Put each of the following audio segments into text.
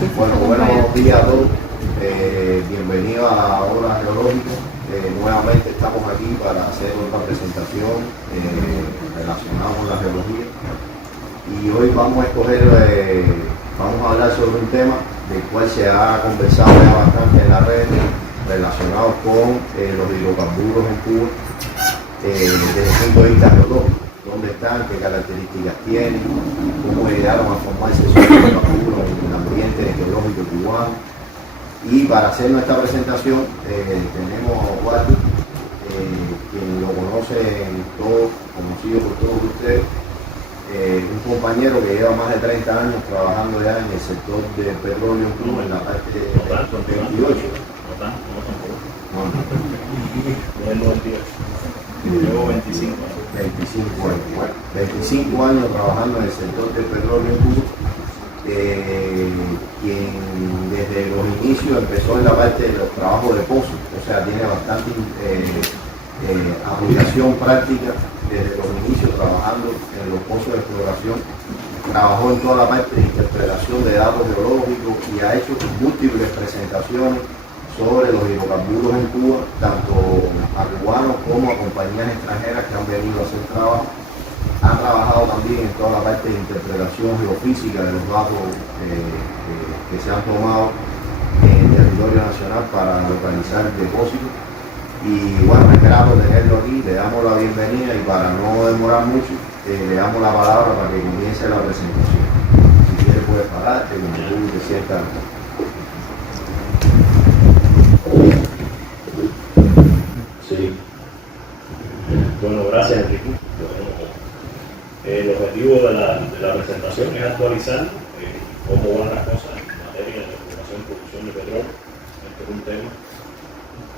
Bueno, buenos días a todos. Bienvenidos a Hora Geológica. Nuevamente estamos aquí para hacer otra presentación relacionada con la geología. Y hoy vamos a hablar sobre un tema del cual se ha conversado ya bastante en la red, relacionado con los hidrocarburos en Cuba, desde el punto de vista geológico. ¿Dónde están? ¿Qué características tienen? ¿Cómo llegaron a formarse esos hidrocarburos en el ambiente geológico cubano? Y para hacer nuestra presentación tenemos a Osvaldo, quien lo conocen todos, conocido por todos ustedes, un compañero que lleva más de 30 años trabajando ya en el sector del petróleo en Cuba, en la parte de 28. Llevo 25 años. 25 años. Bueno, 25 años trabajando en el sector del petróleo en Cuba. Quien desde los inicios empezó en la parte de los trabajos de pozo, o sea, tiene bastante aplicación práctica desde los inicios trabajando en los pozos de exploración. Trabajó en toda la parte de interpretación de datos geológicos y ha hecho múltiples presentaciones sobre los hidrocarburos en Cuba, tanto a cubanos como a compañías extranjeras que han venido a hacer trabajo. Ha trabajado también en toda la parte de interpretación geofísica de los datos que se han tomado en el territorio nacional para localizar el depósito. Y bueno, es grato tenerlo aquí, le damos la bienvenida y para no demorar mucho, le damos la palabra para que comience la presentación. Si quieres puedes pararte, como tú te sientas. Sí. Bueno, gracias, Enrique. El objetivo de la presentación es actualizar cómo van las cosas en materia de exploración y producción de petróleo. Este es un tema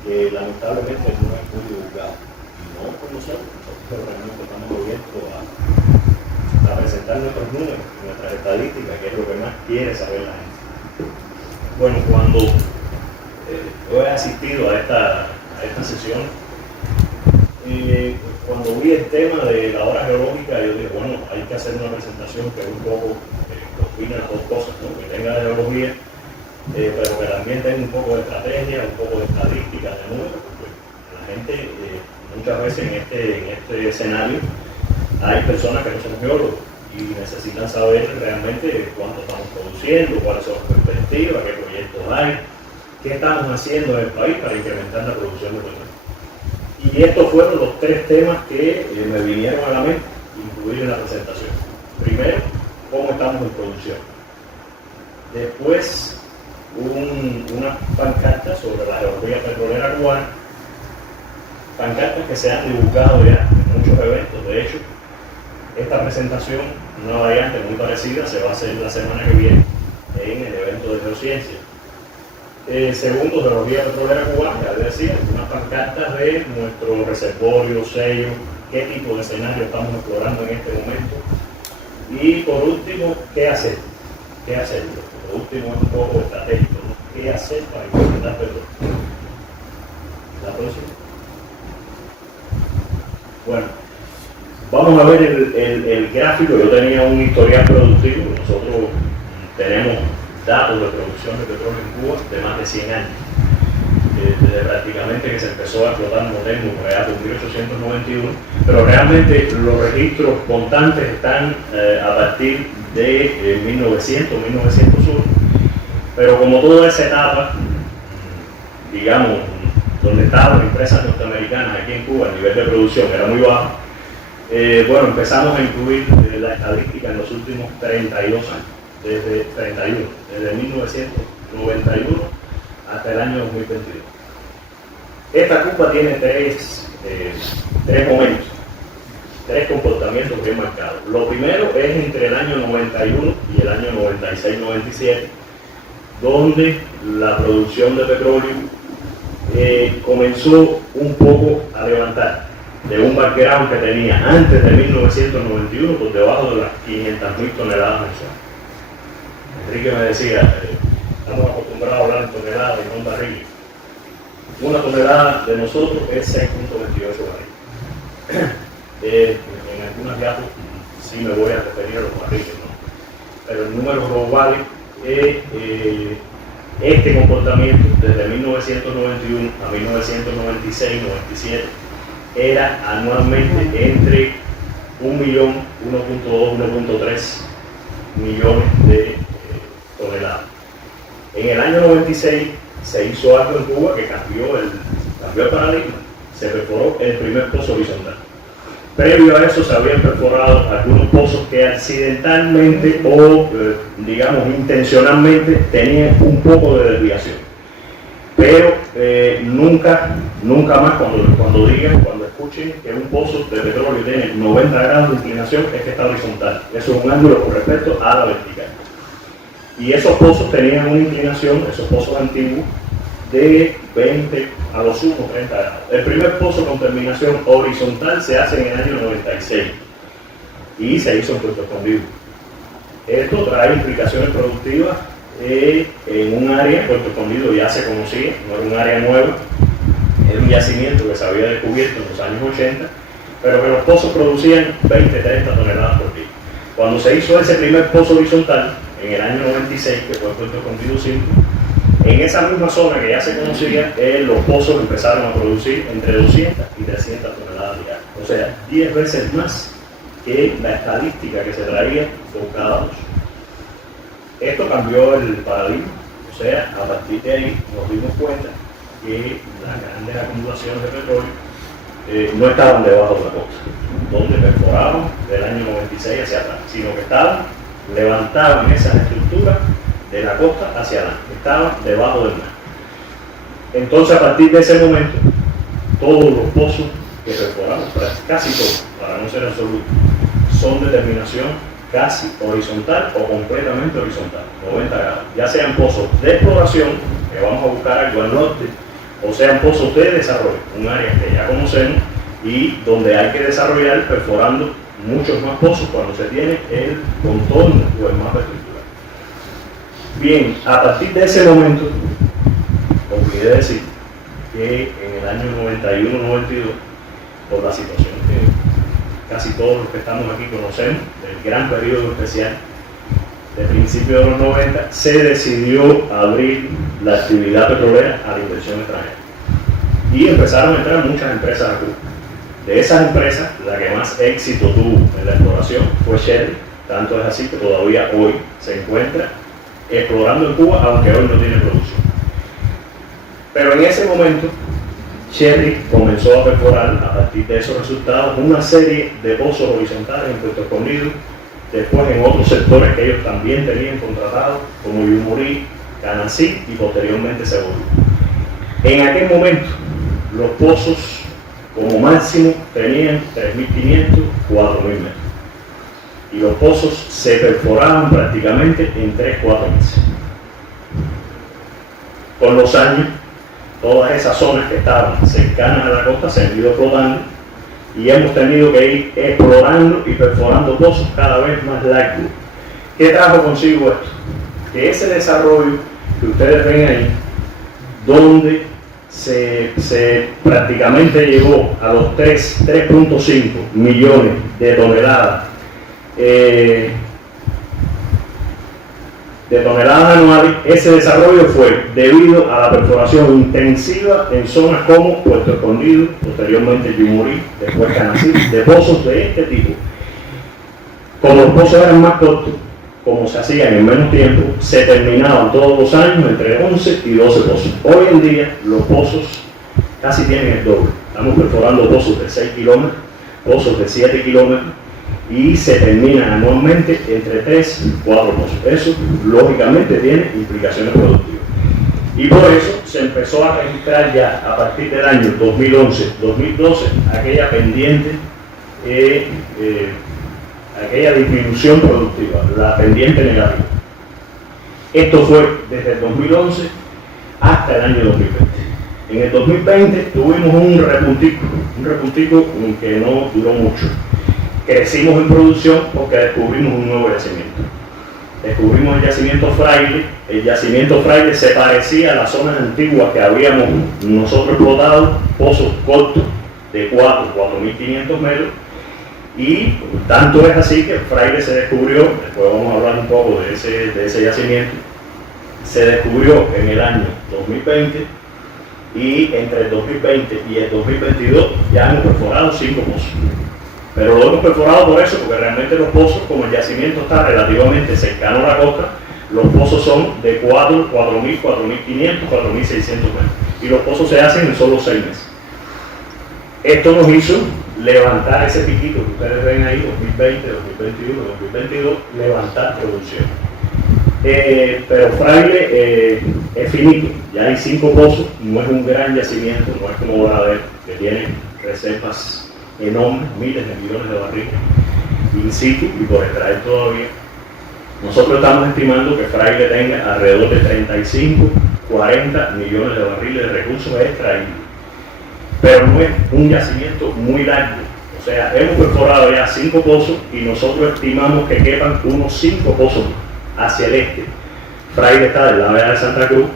que lamentablemente no es muy divulgado. Y no por nosotros realmente estamos abiertos a presentar nuestros números, nuestras estadísticas, que es lo que más quiere saber la gente. Bueno, cuando yo he asistido a esta sesión, cuando vi el tema de la hora geológica, yo dije, bueno, hay que hacer una presentación que un poco combine las dos cosas, ¿no? Que tenga de geología, pero que también tenga un poco de estrategia, un poco de estadística, de números, porque la gente muchas veces en este escenario hay personas que no son geólogos y necesitan saber realmente cuánto estamos produciendo, cuáles son las perspectivas, qué proyectos hay, qué estamos haciendo en el país para incrementar la producción de petróleo. Y estos fueron los tres temas que me vinieron a la mente incluir en la presentación. Primero, cómo estamos en producción. Después, una pancarta sobre la geología petrolera cubana. Pancartas que se han divulgado ya en muchos eventos. De hecho, esta presentación, una variante muy parecida, se va a hacer la semana que viene en el evento de geociencia. Segundo, geología petrolera cubana, es decir, unas pancartas de nuestro reservorio, sello, qué tipo de escenario estamos explorando en este momento. Y por último, ¿qué hacer? ¿Qué hacer? Por último, es un poco estratégico, ¿no? ¿Qué hacer para incrementar petróleo? La próxima. Bueno, vamos a ver el gráfico. Yo tenía un historial productivo. Nosotros tenemos datos de producción de petróleo en Cuba de más de 100 años. Desde prácticamente que se empezó a explotar Motem nuclear en 1891, pero realmente los registros constantes están a partir de 1900, 1901, pero como toda esa etapa, digamos, donde estaban las empresas norteamericanas aquí en Cuba, el nivel de producción era muy bajo, bueno, empezamos a incluir la estadística en los últimos 32 años. Desde 1991 hasta el año 2022. Esta curva tiene tres momentos, tres comportamientos bien marcados. Lo primero es entre el año 91 y el año 96-97, donde la producción de petróleo comenzó un poco a levantar de un background que tenía antes de 1991 por debajo de las 500.000 toneladas mensuales. Enrique me decía, estamos acostumbrados a hablar en toneladas y no en barriles. Una tonelada de nosotros es 6.28 barriles. En algunos datos sí me voy a referir a los barriles, ¿no? Pero en números globales este comportamiento desde 1991 a 1996, 97 era anualmente entre 1 millón, 1.2, 1.3 millones de toneladas. En el año 96 se hizo algo en Cuba que cambió el paradigma. Se perforó el primer pozo horizontal. Previo a eso se habían perforado algunos pozos que accidentalmente o digamos intencionalmente tenían un poco de desviación. Pero nunca más cuando escuchen que un pozo de petróleo tiene 90 grados de inclinación es que está horizontal. Eso es un ángulo con respecto a la vertical. Y esos pozos tenían una inclinación, esos pozos antiguos, de 20 a lo sumo 30 grados. El primer pozo con terminación horizontal se hace en el año 96 y se hizo en Puerto Escondido. Esto trae implicaciones productivas en un área. Puerto Escondido ya se conocía, no era un área nueva, era un yacimiento que se había descubierto en los años 80, pero que los pozos producían 20-30 toneladas por día. Cuando se hizo ese primer pozo horizontal, en el año 96, que fue Puerto Escondido 5, en esa misma zona que ya se conocía, los pozos empezaron a producir entre 200 y 300 toneladas diarias. O sea, 10 veces más que la estadística que se traía por cada pozo. Esto cambió el paradigma. O sea, a partir de ahí nos dimos cuenta que las grandes acumulaciones de petróleo no estaban debajo de la costa, donde perforaban del año 96 hacia atrás, sino que levantaban esas estructuras de la costa hacia adelante, estaban debajo del mar. Entonces, a partir de ese momento, todos los pozos que perforamos, casi todos, para no ser absolutos, son de terminación casi horizontal o completamente horizontal, 90 grados. Ya sean pozos de exploración, que vamos a buscar algo al norte, o sean pozos de desarrollo, un área que ya conocemos y donde hay que desarrollar perforando muchos más pozos cuando se tiene el contorno o el mapa estructural. Bien, a partir de ese momento, olvidé decir que en el año 91-92, por la situación que casi todos los que estamos aquí conocemos, del gran periodo especial de principios de los 90, se decidió abrir la actividad petrolera a la inversión extranjera. Y empezaron a entrar muchas empresas a Cuba. De esas empresas, la que más éxito tuvo en la exploración fue Shell, tanto es así que todavía hoy se encuentra explorando en Cuba, aunque hoy no tiene producción. Pero en ese momento, Shell comenzó a perforar, a partir de esos resultados, una serie de pozos horizontales en Puerto Escondido, después en otros sectores que ellos también tenían contratados, como Yumurí, Canasí y posteriormente Cebollú. En aquel momento, los pozos como máximo tenían 3.500, 4.000 metros. Y los pozos se perforaban prácticamente en 3-4 meses. Con los años, todas esas zonas que estaban cercanas a la costa se han ido explotando y hemos tenido que ir explorando y perforando pozos cada vez más largos. ¿Qué trajo consigo esto? Que ese desarrollo que ustedes ven ahí, donde se prácticamente llegó a los 3.5 millones de toneladas anuales, ese desarrollo fue debido a la perforación intensiva en zonas como Puerto Escondido, posteriormente Yumurí, después Canasí, de pozos de este tipo. Como los pozos eran más cortos, como se hacían en menos tiempo, se terminaban todos los años entre 11 y 12 pozos. Hoy en día los pozos casi tienen el doble. Estamos perforando pozos de 6 kilómetros, pozos de 7 kilómetros, y se terminan anualmente entre 3 y 4 pozos. Eso, lógicamente, tiene implicaciones productivas. Y por eso se empezó a registrar ya a partir del año 2011-2012 aquella pendiente, aquella disminución productiva, la pendiente negativa. Esto fue desde el 2011 hasta el año 2020. En el 2020 tuvimos un repuntico que no duró mucho. Crecimos en producción porque descubrimos un nuevo yacimiento. Descubrimos el yacimiento Fraile. El yacimiento Fraile se parecía a las zonas antiguas que habíamos nosotros explotado, pozos cortos de 4.500 metros. Y tanto es así que Fraile se descubrió, después vamos a hablar un poco de ese yacimiento, se descubrió en el año 2020 y entre el 2020 y el 2022 ya hemos perforado 5 pozos. Pero lo hemos perforado por eso, porque realmente los pozos, como el yacimiento está relativamente cercano a la costa, los pozos son de 4.000, 4.500, 4.600 metros. Y los pozos se hacen en solo 6 meses. Esto nos hizo levantar ese piquito que ustedes ven ahí, 2020, 2021, 2022, levantar producción. Pero Fraile es finito, ya hay 5 pozos, no es un gran yacimiento, no es como van a ver, que tiene reservas enormes, miles de millones de barriles in situ y por extraer todavía. Nosotros estamos estimando que Fraile tenga alrededor de 35, 40 millones de barriles de recursos extraídos. Pero no es un yacimiento muy largo. O sea, hemos perforado ya 5 pozos y nosotros estimamos que quepan unos 5 pozos hacia el este. Fraile está de la vega de Santa Cruz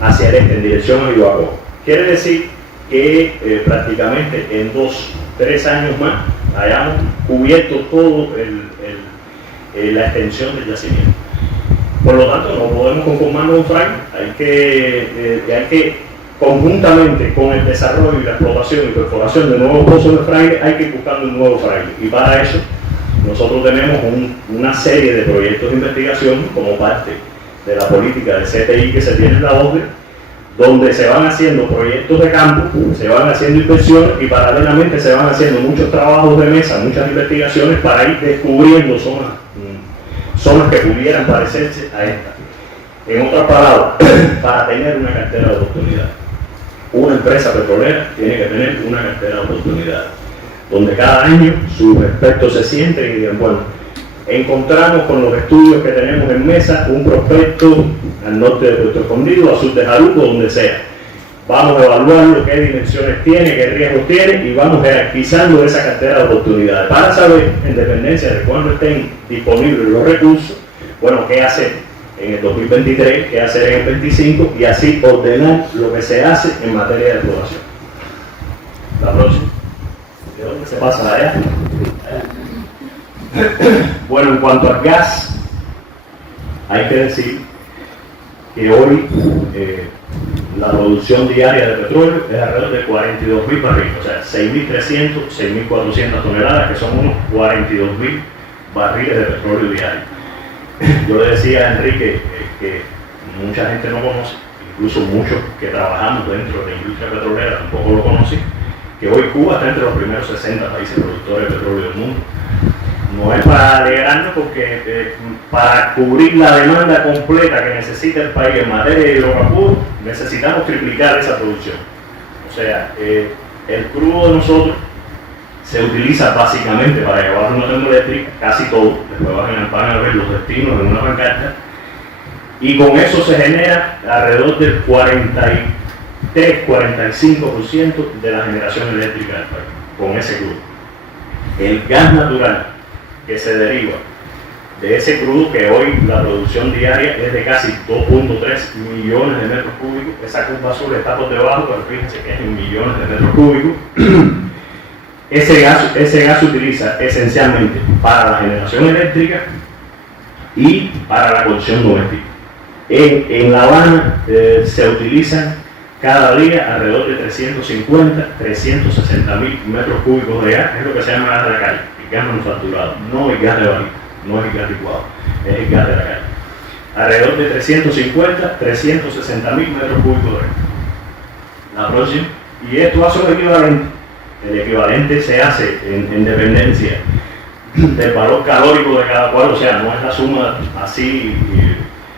hacia el este, en dirección a Ibacoa. Quiere decir que prácticamente en 2-3 años más hayamos cubierto todo la extensión del yacimiento. Por lo tanto, no podemos conformarnos con Fraile, hay que conjuntamente con el desarrollo y la explotación y perforación de nuevos pozos de Fraile, hay que ir buscando un nuevo Fraile. Y para eso, nosotros tenemos una serie de proyectos de investigación como parte de la política de CTI que se tiene en la OCDE, donde se van haciendo proyectos de campo, se van haciendo inversiones y paralelamente se van haciendo muchos trabajos de mesa, muchas investigaciones para ir descubriendo zonas que pudieran parecerse a esta. En otras palabras, para tener una cartera de oportunidades. Una empresa petrolera tiene que tener una cartera de oportunidades, donde cada año sus expertos se sienten y digan, bueno, encontramos con los estudios que tenemos en mesa un prospecto al norte de Puerto Escondido, al sur de Jaruco, donde sea. Vamos a evaluarlo, qué dimensiones tiene, qué riesgos tiene y vamos jerarquizando esa cartera de oportunidades para saber, en dependencia de cuándo estén disponibles los recursos, bueno, qué hacer en el 2023, qué hacer en el 2025 y así ordenar lo que se hace en materia de exploración. La próxima. ¿De dónde se pasa allá? Bueno, en cuanto al gas, hay que decir que hoy la producción diaria de petróleo es alrededor de 42.000 barriles, o sea, 6.300, 6.400 toneladas, que son unos 42.000 barriles de petróleo diario. Yo le decía a Enrique que mucha gente no conoce, incluso muchos que trabajamos dentro de la industria petrolera tampoco lo conocen, que hoy Cuba está entre los primeros 60 países productores de petróleo del mundo. No es para alegrarnos porque para cubrir la demanda completa que necesita el país en materia de hidrocarburos, necesitamos triplicar esa producción. O sea, el crudo de nosotros se utiliza básicamente para llevar una termoeléctrica, casi todo. Después van a ver los destinos en una pancarta. Y con eso se genera alrededor del 43-45% de la generación eléctrica del país, con ese crudo. El gas natural que se deriva de ese crudo, que hoy la producción diaria es de casi 2.3 millones de metros cúbicos, esa curva azul está por debajo, pero fíjense que es en millones de metros cúbicos. Ese gas se utiliza esencialmente para la generación eléctrica y para la cocción doméstica. En La Habana se utilizan cada día alrededor de 350-360.000 metros cúbicos de gas, es lo que se llama gas de la calle, el gas manufacturado, no el gas de barril, no es el gas licuado, es el gas de la calle. Alrededor de 350-360.000 metros cúbicos de gas. La próxima, y esto hace un equivalente. El equivalente se hace en dependencia del valor calórico de cada cual, o sea, no es la suma así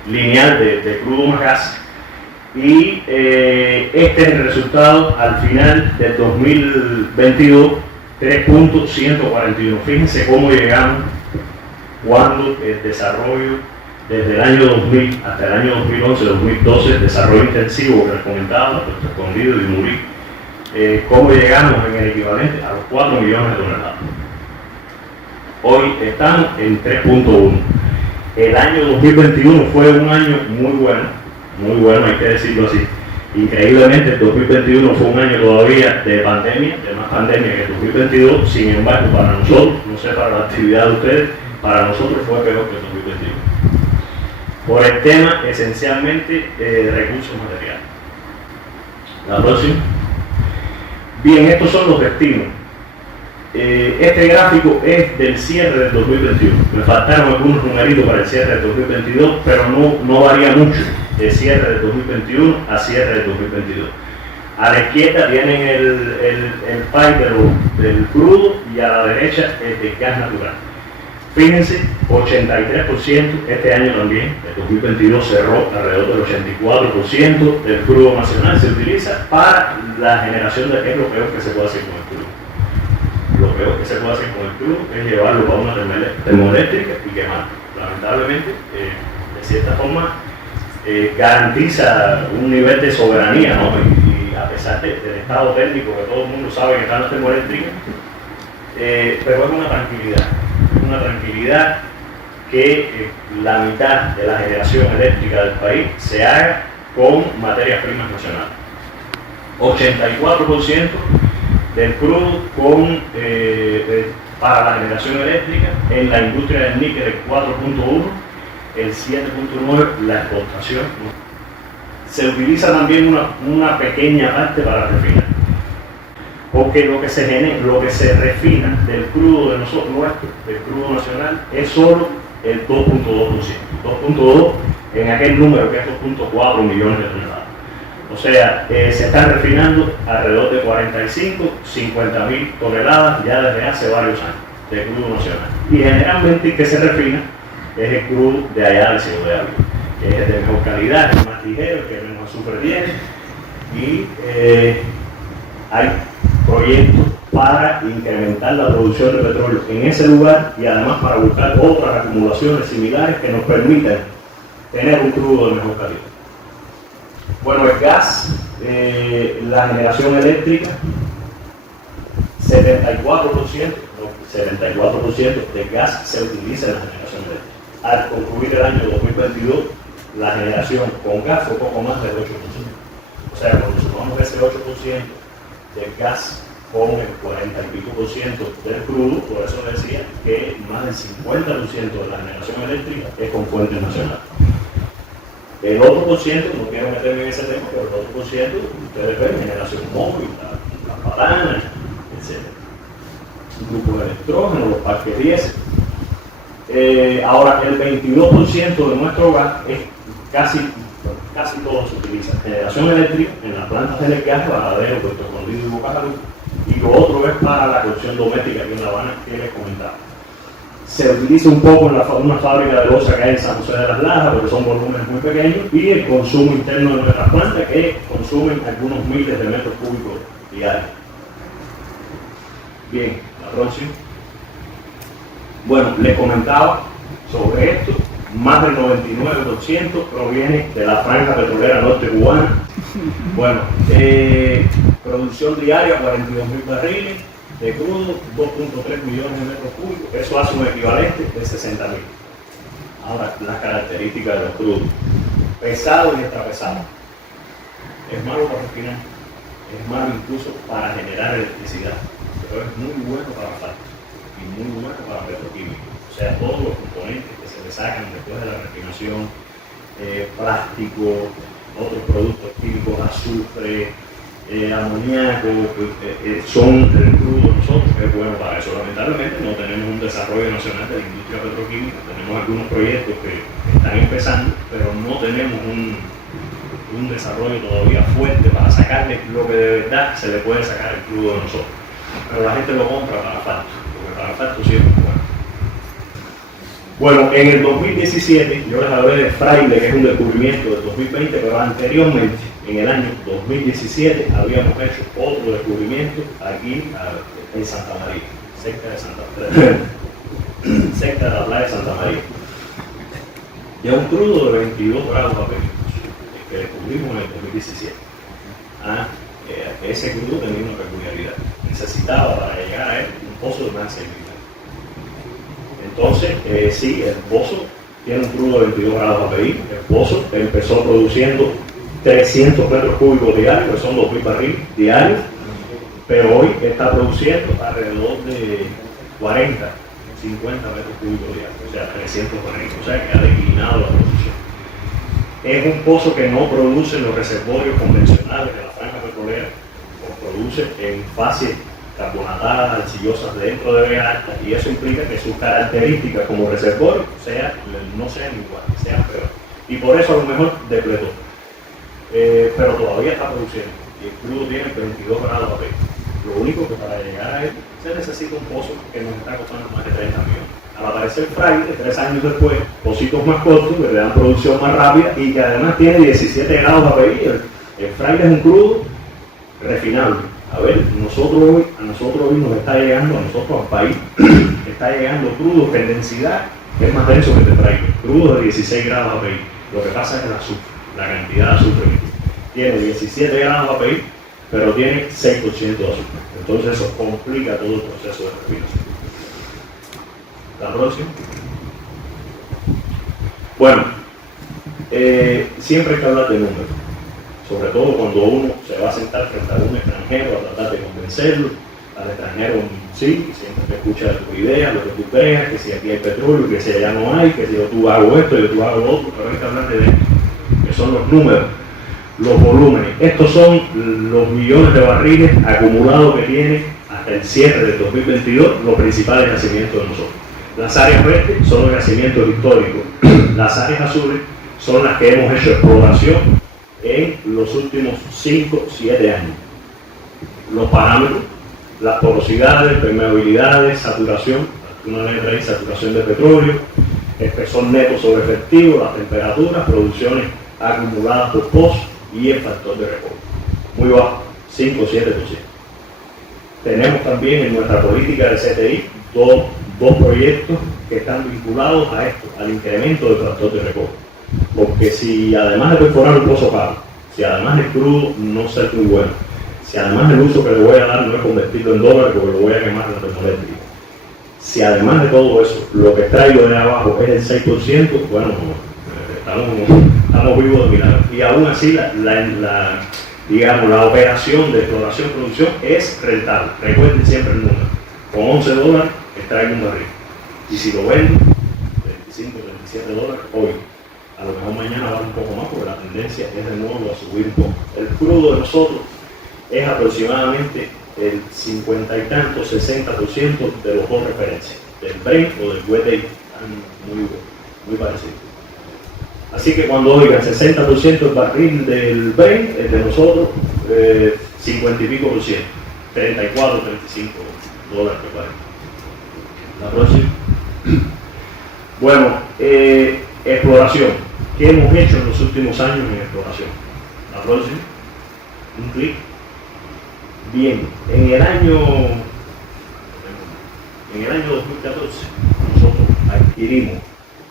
lineal de crudo más gas. Y este es el resultado al final del 2022, 3.141. Fíjense cómo llegamos cuando el desarrollo desde el año 2000 hasta el año 2011-2012, el desarrollo intensivo que les comentaba, Puerto Escondido y Murí, cómo llegamos en el equivalente a los 4 millones de toneladas. Hoy estamos en 3.1. El año 2021 fue un año muy bueno, hay que decirlo así. Increíblemente, el 2021 fue un año todavía de pandemia, de más pandemia que el 2022. Sin embargo, para nosotros, no sé para la actividad de ustedes, para nosotros fue peor que el 2021. por el tema esencialmente de recursos materiales. La próxima. Bien, estos son los destinos. Este gráfico es del cierre del 2021. Me faltaron algunos numeritos para el cierre del 2022, pero no varía mucho de cierre del 2021 a cierre del 2022. A la izquierda tienen el pie del crudo y a la derecha el del gas natural. Fíjense, 83%, este año también, el 2022 cerró alrededor del 84% del crudo nacional, se utiliza para la generación de, es lo peor que se puede hacer con el crudo. Lo peor que se puede hacer con el crudo es llevarlo para una termoeléctrica y quemarlo. Lamentablemente, de cierta forma, garantiza un nivel de soberanía, ¿no? Y a pesar del estado técnico que todo el mundo sabe que están las termoeléctricas, pero es una tranquilidad que la mitad de la generación eléctrica del país se haga con materias primas nacionales. 84% del crudo para la generación eléctrica, en la industria del níquel el 4.1%, el 7.9% la exportación. Se utiliza también una pequeña parte para refinar, porque lo que se refina del crudo de nosotros, del crudo nacional, es solo el 2.2%. 2.2 en aquel número que es 2.4 millones de toneladas. O sea, se están refinando alrededor de 50.000 toneladas ya desde hace varios años de crudo nacional. Y generalmente el que se refina es el crudo de allá del Cielo de Ávila, que es de mejor calidad, es más ligero, que menos azufre tiene. Y hay proyectos para incrementar la producción de petróleo en ese lugar y además para buscar otras acumulaciones similares que nos permitan tener un crudo de mejor calidad. Bueno, el gas, la generación eléctrica, 74% del gas se utiliza en la generación eléctrica. Al concluir el año 2022, la generación con gas fue poco más del 8%. O sea, cuando sumamos ese 8% del gas con el 40 y pico % del crudo, por eso decía que más del 50% de la generación eléctrica es con fuentes nacionales. El otro por ciento, no quiero meterme en ese tema, pero el otro por ciento, ustedes ven, generación móvil, las palanas, etc. Grupos de electrógeno, los parques diésel. Ahora, el 22% de nuestro gas es casi todo se utiliza. Generación eléctrica en las plantas de gas, Varadero, Puerto Escondido y Boca Jalú, y lo otro es para la producción doméstica aquí en La Habana, que les comentaba. Se utiliza un poco en una fábrica de loza que hay en San José de las Lajas, porque son volúmenes muy pequeños, y el consumo interno de nuestras plantas, que consumen algunos miles de metros cúbicos diarios. Bien, la próxima. Bueno, les comentaba sobre esto, más del 99% proviene de la franja petrolera norte cubana. Bueno, producción diaria, 42.000 barriles de crudo, 2.3 millones de metros cúbicos, eso hace un equivalente de 60.000. Ahora, las características de los crudos: pesado y extrapesado. Es malo para refinar, es malo incluso para generar electricidad, pero es muy bueno para asfalto y muy bueno para petroquímica. O sea, todos los componentes que se le sacan después de la refinación, plástico, otros productos químicos, azufre, amoníaco, son el crudo de nosotros, que es bueno para eso. Lamentablemente no tenemos un desarrollo nacional de la industria petroquímica, tenemos algunos proyectos que están empezando, pero no tenemos un desarrollo todavía fuerte para sacarle lo que de verdad se le puede sacar el crudo de nosotros. Pero la gente lo compra para asfalto, porque para asfalto sí es muy bueno. Bueno, en el 2017, yo les hablé de Fraile, que es un descubrimiento del 2020, pero anteriormente, en el año 2017, habíamos hecho otro descubrimiento aquí en Santa María, cerca de la playa de Santa María. Ya un crudo de 22 grados aperitivos, que descubrimos en el 2017. Ese crudo tenía una peculiaridad. Necesitaba para llegar a él un pozo de más servicio. Entonces, sí, el pozo tiene un crudo de 22 grados API. El pozo empezó produciendo 300 metros cúbicos diarios, que son 2.000 barriles diarios, pero hoy está produciendo alrededor de 40, 50 metros cúbicos diarios, o sea, 300 barriles, o sea, que ha declinado la producción. Es un pozo que no produce los reservorios convencionales de la franja petrolera, los produce en fases carbonatadas, arcillosas dentro de vegas altas, y eso implica que sus características como reservorio no sean iguales, sean peores. Y por eso a lo mejor depletó. Pero todavía está produciendo, y el crudo tiene 22 grados AP. Lo único que para llegar a él se necesita un pozo que nos está costando más de 30 millones. Al aparecer Fraile, 3 años después, pocitos más cortos que le dan producción más rápida y que además tiene 17 grados API. El Fraile es un crudo refinable. A ver, a nosotros hoy nos está llegando, a nosotros al país, está llegando crudo que en densidad es más denso que el Fraile. Crudo de 16 grados API. Lo que pasa es el azufre, la cantidad de azufre que tiene 17 grados API, pero tiene 6% de azufre. Entonces eso complica todo el proceso de refinación. La próxima. Bueno, siempre hay que hablar de números, sobre todo cuando uno se va a sentar frente a un extranjero a tratar de convencerlo. Al extranjero sí, siempre te escucha tus ideas, lo que tú creas, que si aquí hay petróleo, que si allá no hay, que si yo tú hago esto, yo tú hago lo otro, pero hay que hablar de esto, que son los números, los volúmenes. Estos son los millones de barriles acumulados que tiene hasta el cierre del 2022 los principales yacimientos de nosotros. Las áreas verdes son los yacimientos históricos, las áreas azules son las que hemos hecho exploración en los últimos 5-7 años. Los parámetros, las porosidades, permeabilidades, saturación, una letra ahí, saturación de petróleo, espesor neto sobre efectivo, las temperaturas, producciones acumuladas por pozo y el factor de reposo. Muy bajo, 5 o 7%. Tenemos también en nuestra política de CTI dos proyectos que están vinculados a esto, al incremento del factor de reposo. Porque si además de perforar un pozo caro, si además el crudo no ser muy bueno, si además el uso que le voy a dar no es convertirlo en dólares porque lo voy a quemar en la termoeléctrica, si además de todo eso lo que traigo de abajo es el 6%, bueno, estamos vivos de milagro. Y aún así digamos, la operación de exploración-producción es rentable. Recuerden siempre el número. Con $11 extraigo un barril. Y si lo vendo, 25, 37 dólares hoy. A lo mejor mañana va un poco más porque la tendencia es de nuevo a subir un poco. El crudo de nosotros es aproximadamente el 50 y tanto, 60% de los dos referencias, del Brent o del WTI, muy parecido. Así que cuando oigan 60% del barril del Brent, el de nosotros 50 y pico por ciento, 34, 35 dólares por barril. La próxima. Bueno, exploración. ¿Qué hemos hecho en los últimos años en exploración? La próxima. Un clic. Bien, en el año 2014 nosotros adquirimos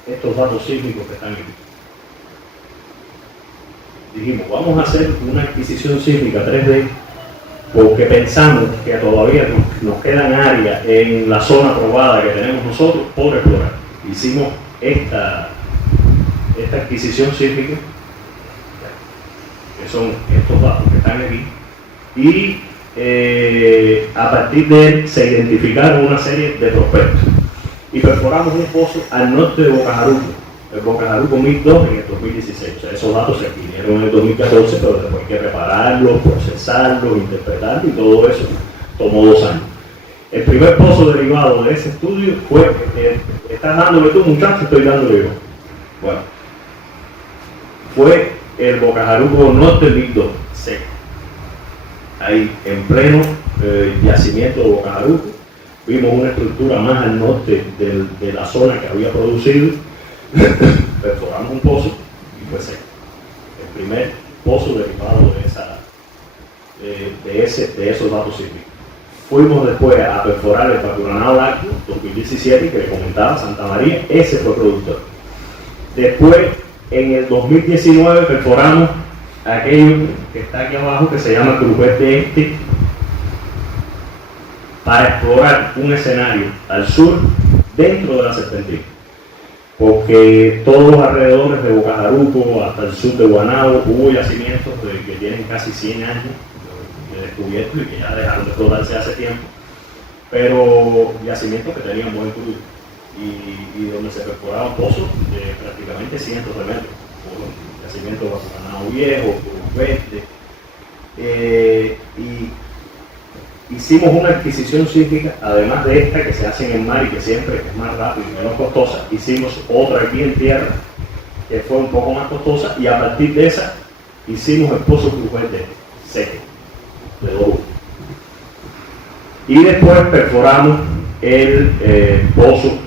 estos datos sísmicos que están aquí. Dijimos, vamos a hacer una adquisición sísmica 3D porque pensamos que todavía nos quedan áreas en la zona probada que tenemos nosotros por explorar. Hicimos esta adquisición sísmica, que son estos datos que están aquí, y a partir de él se identificaron una serie de prospectos y perforamos un pozo al norte de Boca Jaruco, el Boca Jaruco 1002 en el 2016. O sea, esos datos se adquirieron en el 2014, pero después hay que prepararlos, procesarlos, interpretarlos y todo eso tomó 2 años. El primer pozo derivado de ese estudio fue, estás dándole tú muchacho, estoy dándole yo. Bueno, fue el Boca Jaruco norte 1002, seco. Ahí en pleno yacimiento de Boca Jaruco, vimos una estructura más al norte de la zona que había producido, perforamos un pozo y fue seco. El primer pozo derivado de esos datos sísmicos. Fuimos después a perforar el Paturanao Lácteo 2017, que le comentaba Santa María, ese fue productor. Después, en el 2019, perforamos aquello que está aquí abajo, que se llama Crujete Este, para explorar un escenario al sur dentro de la serpentina. Porque todos los alrededores de Boca Jaruco, hasta el sur de Guanabo, hubo yacimientos que tienen casi 100 años de descubierto y que ya dejaron de explotarse hace tiempo, pero yacimientos que tenían buen crudo y donde se perforaban pozos de prácticamente cientos de metros. yacimiento de Guacanao Viejo, Cruz Verde, y hicimos una adquisición sísmica, además de esta que se hace en el mar y que siempre es más rápida y menos costosa. Hicimos otra aquí en tierra que fue un poco más costosa, y a partir de esa hicimos el pozo Cruz Verde seco de 2. Y después perforamos el pozo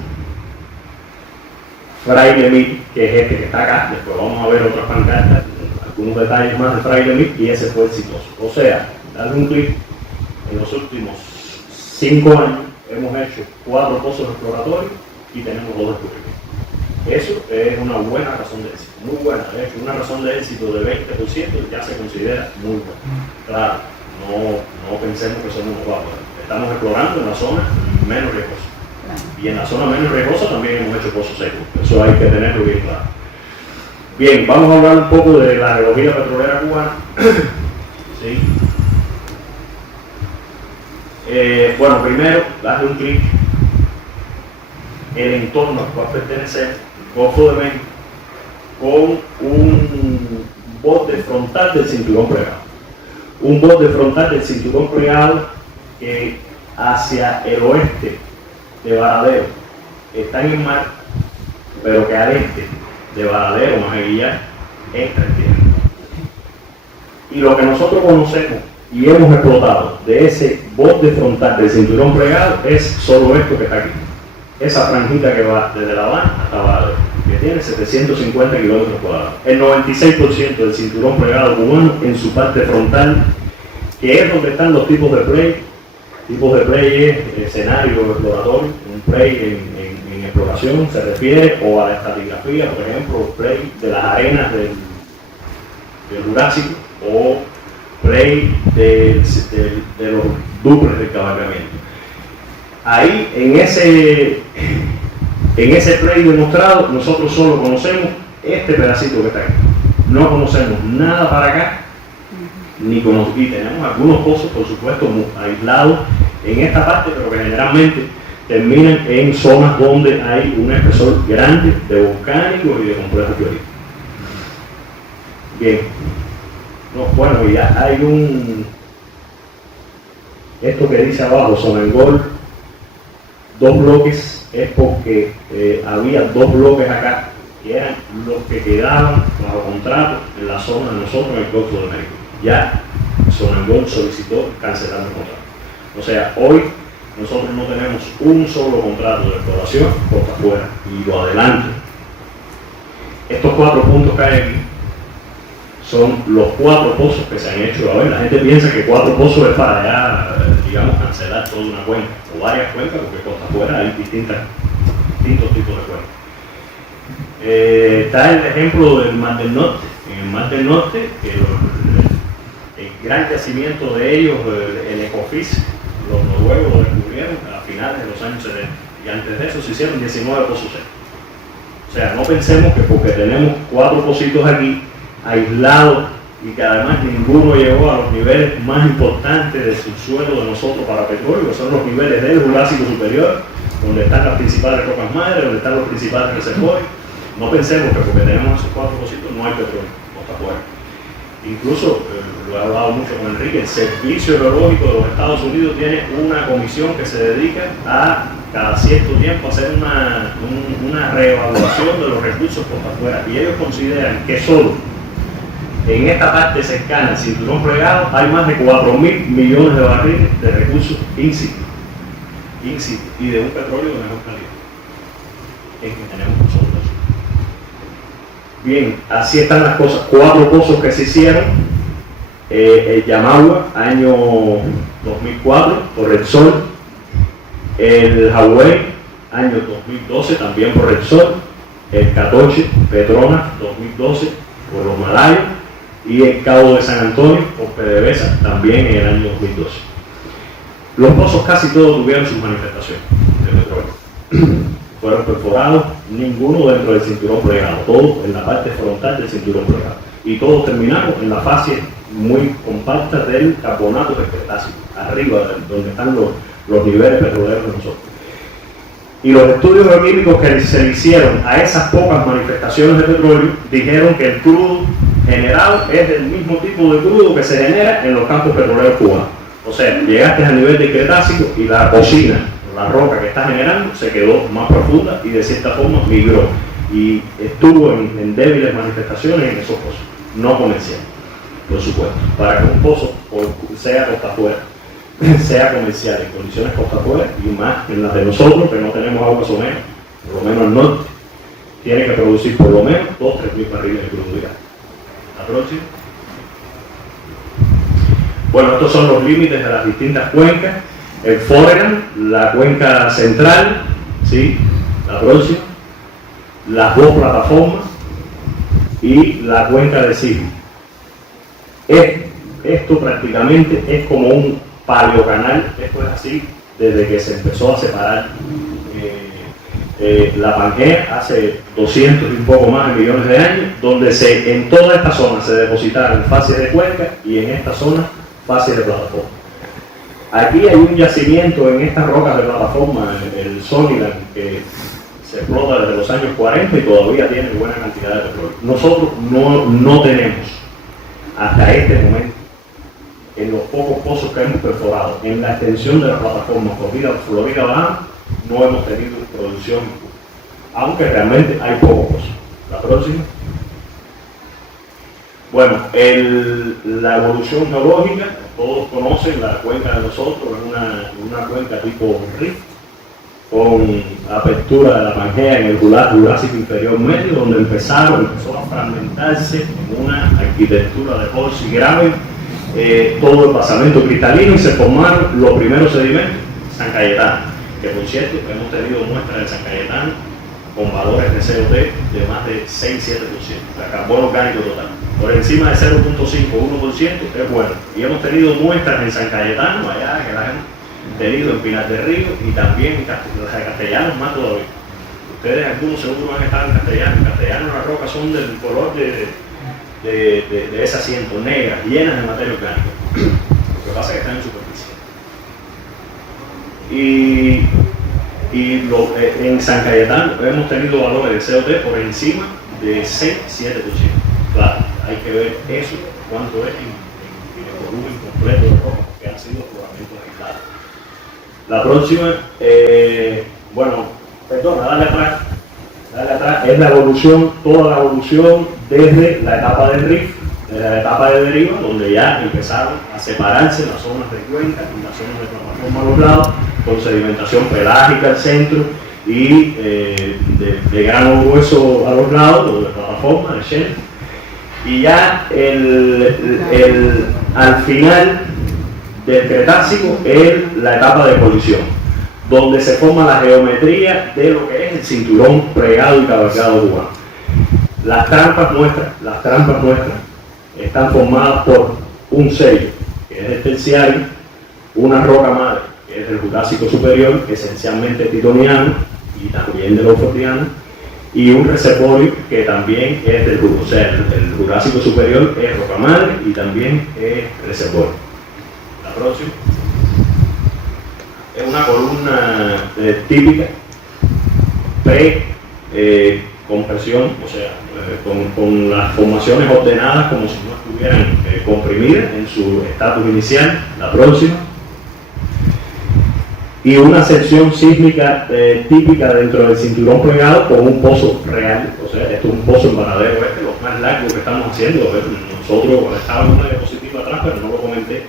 Fraile Mil, que es este que está acá. Después vamos a ver otras pancartas, algunos detalles más de Fraile Mil, y ese fue exitoso. O sea, darle un clic, en los últimos 5 años hemos hecho 4 pozos exploratorios y tenemos 2 descubrimientos. Eso es una buena razón de éxito, muy buena. De hecho, una razón de éxito de 20% ya se considera muy buena. Claro, no pensemos que somos unos bárbaros. Estamos explorando en la zona menos riesgosa. Y en la zona menos riesgosa también hemos hecho pozos secos. Eso hay que tenerlo bien claro. Bien, vamos a hablar un poco de la geología petrolera cubana. ¿Sí? Bueno, primero, darle un clic. El entorno al cual pertenecemos, Golfo de México, con un borde frontal del cinturón plegado. Un borde frontal del cinturón plegado que hacia el oeste de Varadero está en el mar, pero que al este de Varadero, Majeguillar, entra en tierra. Y lo que nosotros conocemos y hemos explotado de ese borde frontal del cinturón plegado es solo esto que está aquí. Esa franjita que va desde La Habana hasta Varadero, que tiene 750 kilómetros cuadrados. El 96% del cinturón plegado cubano en su parte frontal, que es donde están los tipos de play. Tipos de play es escenario exploratorio. Un play en exploración se refiere o a la estratigrafía, por ejemplo, play de las arenas del Jurásico, o play de los duples del cabalgamiento. Ahí, en ese play demostrado, nosotros solo conocemos este pedacito que está aquí. No conocemos nada para acá, y tenemos algunos pozos, por supuesto, aislados en esta parte, pero que generalmente terminan en zonas donde hay un espesor grande de volcánicos y de complejos geológicos. Bien. No, bueno, ya hay esto que dice abajo, Sonangol, 2 bloques, es porque había 2 bloques acá, que eran los que quedaban bajo contrato en la zona de nosotros en el Golfo de México. Ya Sonangol solicitó cancelar el contrato. O sea, hoy nosotros no tenemos un solo contrato de exploración costa afuera, y lo adelanto. Estos 4 puntos que hay aquí son los 4 pozos que se han hecho. A ver, la gente piensa que 4 pozos es para ya, digamos, cancelar toda una cuenca o varias cuencas, porque costa afuera hay distintos tipos de cuencas. Está el ejemplo del Mar del Norte. En el Mar del Norte, el gran yacimiento de ellos, el Ecofis, los noruegos lo descubrieron a finales de los años 70, y antes de eso se hicieron 19 pozos secos. O sea, no pensemos que porque tenemos 4 pocitos aquí aislados, y que además ninguno llegó a los niveles más importantes del subsuelo de nosotros para petróleo, que son los niveles del Jurásico superior, donde están las principales rocas madres, donde están los principales reservorios. No pensemos que porque tenemos esos 4 pocitos no hay petróleo costa afuera. Incluso, lo he hablado mucho con Enrique, el Servicio Geológico de los Estados Unidos tiene una comisión que se dedica a cada cierto tiempo hacer una reevaluación de los recursos costa afuera, y ellos consideran que solo en esta parte cercana al cinturón plegado hay más de 4.000 millones de barriles de recursos in situ, y de un petróleo de mejor calidad, el que tenemos nosotros. Bien, así están las cosas. 4 pozos que se hicieron: el Yamagua, año 2004, por el Sol; el Hawái, año 2012, también por el Sol; el Catoche, Petronas, 2012, por los Malayos; y el Cabo de San Antonio, por PDVSA, también en el año 2012. Los pozos casi todos tuvieron sus manifestaciones de petróleo. Fueron perforados, ninguno dentro del cinturón plegado, todos en la parte frontal del cinturón plegado. Y todos terminamos en la fase muy compacta del carbonato de cretácico, arriba donde están los niveles petroleros de nosotros. Y los estudios geoquímicos que se le hicieron a esas pocas manifestaciones de petróleo dijeron que el crudo generado es del mismo tipo de crudo que se genera en los campos petroleros cubanos. O sea, llegaste al nivel del Cretácico y la cocina, la roca que está generando, se quedó más profunda y de cierta forma migró. Y estuvo en débiles manifestaciones en esos pozos, no comerciales, por supuesto. Para que un pozo sea costa afuera, sea comercial en condiciones costa afuera y más en las de nosotros que no tenemos agua somera, por lo menos al norte, tiene que producir por lo menos 2 o 3 mil barriles de crudo de gas. La próxima. Bueno, estos son los límites de las distintas cuencas. El Foreland, la cuenca central, ¿sí? La próxima. Las 2 plataformas y la cuenca de Sigma. Esto prácticamente es como un paleocanal, esto es así desde que se empezó a separar la Pangea hace 200 y un poco más de millones de años, donde en toda esta zona se depositaron fases de cuenca y en esta zona fases de plataforma. Aquí hay un yacimiento en estas rocas de plataforma, el Soniland, que se explota desde los años 40 y todavía tiene buena cantidad de petróleo. Nosotros no tenemos hasta este momento, en los pocos pozos que hemos perforado, en la extensión de la plataforma Florida Baja, no hemos tenido producción, aunque realmente hay pocos pozos. La próxima. Bueno, la evolución geológica, todos conocen la cuenca de nosotros, es una cuenca tipo rift, con apertura de la Pangea en el Jurásico inferior medio, donde empezó a fragmentarse en una arquitectura de Horst y Graben, todo el basamento cristalino, y se formaron los primeros sedimentos, San Cayetano, que por cierto hemos tenido muestras de San Cayetano con valores de CO2 de más de 6-7%, de carbono orgánico total. Por encima de 0.5-1% es bueno. Y hemos tenido muestras en San Cayetano, allá que las hemos tenido en Pinar del Río y también en Castellanos más todavía. Ustedes algunos seguro han estado en Castellanos. En Castellanos las rocas son del color de ese asiento, negras, llenas de materia orgánica. Lo que pasa es que están en superficie. En San Cayetano hemos tenido valores de CO2 por encima de 6-7%. Claro, hay que ver eso, cuánto es en el volumen completo de roca, que han sido afloramientos aislados. La próxima, dale atrás, es la evolución, toda la evolución desde la etapa del rift, desde la etapa de deriva, donde ya empezaron a separarse las zonas de cuenca y las zonas de plataforma a los lados, con sedimentación pelágica al centro y de grano grueso a los lados, de plataforma, de shale. Y ya al final del Cretácico es la etapa de colisión, donde se forma la geometría de lo que es el cinturón plegado y cabalgado cubano. Las trampas nuestras están formadas por un sello, que es el terciario, una roca madre, que es el Jurásico superior, esencialmente titoniano y también de lofotiano, y un reservorio que también es del Jurásico, o sea, el Jurásico superior es roca madre y también es reservorio. La próxima es una columna típica pre-compresión, o sea, con las formaciones ordenadas como si no estuvieran comprimidas en su estatus inicial. La próxima. Y una sección sísmica típica dentro del cinturón plegado con un pozo real, o sea, esto es un pozo en Varadero los más largos que estamos haciendo. Nosotros estábamos en una diapositiva atrás, pero no lo comenté,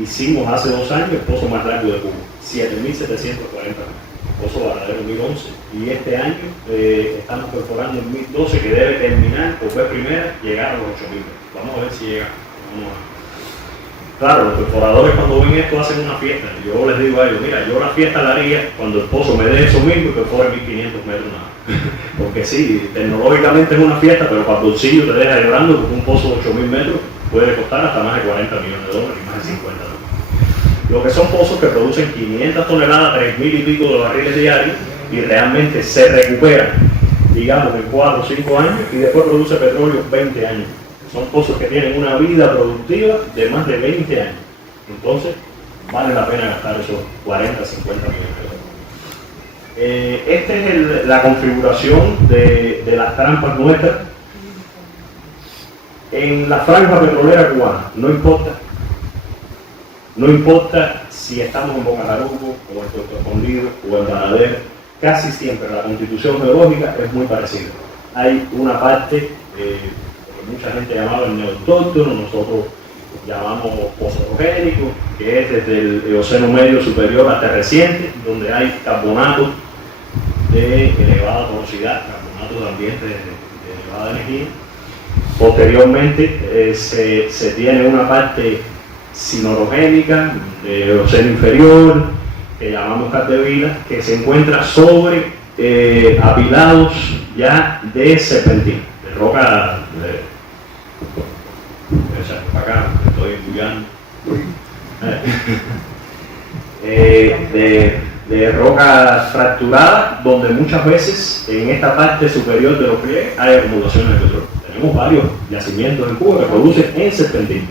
hicimos hace 2 años el pozo más largo de Cuba, 7.740 metros, pozo Varadero 2011, y este año estamos perforando en 2012, que debe terminar por vez primera, llegar a los 8.000 metros. Vamos a ver si llega. Claro, los perforadores cuando ven esto hacen una fiesta. Yo les digo a ellos, mira, yo la fiesta la haría cuando el pozo me dé esos mismos y perfore 1.500 metros nada. Porque sí, tecnológicamente es una fiesta, pero para el bolsillo te deja llorando porque un pozo de 8.000 metros puede costar hasta más de 40 millones de dólares y más de 50 dólares. Lo que son pozos que producen 500 toneladas, 3.000 y pico de barriles diarios y realmente se recuperan, digamos, en 4 o 5 años y después produce petróleo 20 años. Son pozos que tienen una vida productiva de más de 20 años. Entonces, vale la pena gastar esos 40, 50 millones de dólares. Esta es la configuración de las trampas nuestras en la franja petrolera cubana. No importa si estamos en Boca Jarugo o en Puerto Escondido o en Varadero, casi siempre la constitución geológica es muy parecida. Hay una parte que mucha gente llamaba el neoautóctono, nosotros llamamos posorogénico, que es desde el Eoceno medio superior hasta reciente, donde hay carbonatos de elevada porosidad, carbonatos de ambiente de elevada energía. Posteriormente se tiene una parte sinorogénica de Eoceno inferior, que llamamos Capdevila, que se encuentra sobre apilados ya de serpentina, de roca acá, estoy estudiando, de roca fracturada, donde muchas veces en esta parte superior de los pliegues hay acumulaciones de petróleo. Tenemos varios yacimientos en Cuba que producen en serpentina.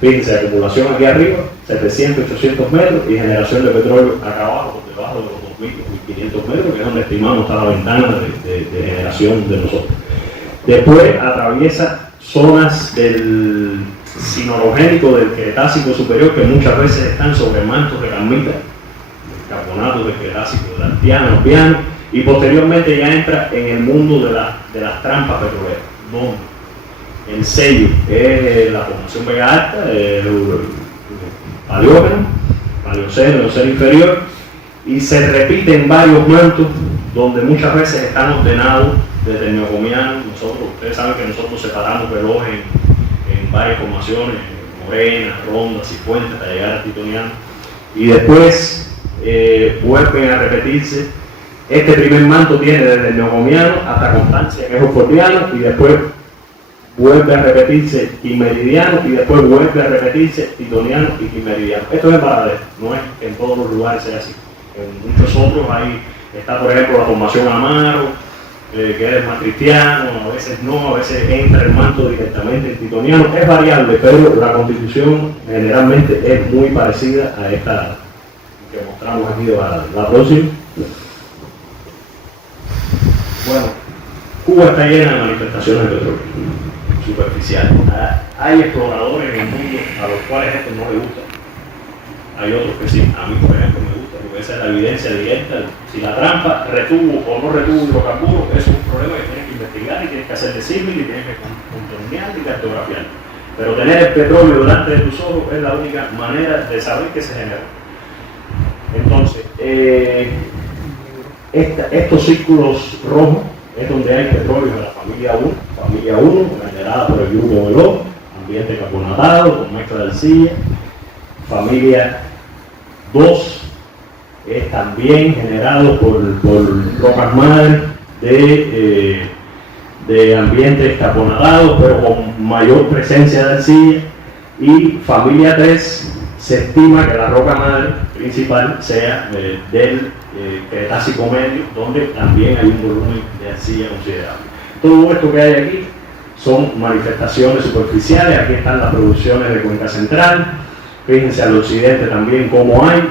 Fíjense, acumulación aquí arriba, 700, 800 metros, y generación de petróleo acá abajo, por debajo de los 2.000, 2.500 metros, que es donde estimamos está la ventana de generación de nosotros. Después atraviesa zonas del sinorogénico, del Cretácico superior, que muchas veces están sobre mantos de carmita, carbonatos del Cretácico, del Altiano, y posteriormente ya entra en el mundo de las trampas petroleras, donde el sello es la formación Vega Alta, el Paleógeno, Paleoceno, Eoceno inferior, y se repiten varios mantos donde muchas veces están ordenados desde el Neocomiano. Ustedes saben que nosotros separamos veloz en varias formaciones, Morena, Ronda, Cifuentes, hasta llegar al Titoniano, y después vuelven a repetirse. Este primer manto tiene desde el Neocomiano hasta Constancia, que es Ofordiano, y después vuelve a repetirse Quimeridiano, y después vuelve a repetirse Titoniano y Quimeridiano. Esto es en Varadero, no es que en todos los lugares sea así. En muchos otros ahí está, por ejemplo, la formación Amaro, que es más cristiano, a veces no, a veces entra el manto directamente en Titoniano. Es variable, pero la constitución generalmente es muy parecida a esta que mostramos aquí de Varadero. La próxima. Bueno, Cuba está llena de manifestaciones de petróleo superficiales. Hay exploradores en el mundo a los cuales esto no les gusta. Hay otros que sí. A mí, por ejemplo, me gusta, porque esa es la evidencia directa. Si la trampa retuvo o no retuvo hidrocarburos, eso es un problema que tienes que investigar y tienes que hacer de símil y tienes que contornear y cartografiar. Pero tener el petróleo delante de tus ojos es la única manera de saber que se genera. Entonces, estos círculos rojos es donde hay petróleo de la familia 1, generada por el grupo Veloz, ambiente carbonatado, con mezcla de arcilla. Familia 2 es también generado por rocas madres de ambientes carbonatados, pero con mayor presencia de arcilla. Y familia 3 se estima que la roca madre principal sea del Cretácico medio, donde también hay un volumen de arcilla considerable. Todo esto que hay aquí son manifestaciones superficiales. Aquí están las producciones de Cuenca Central. Fíjense al occidente también cómo hay.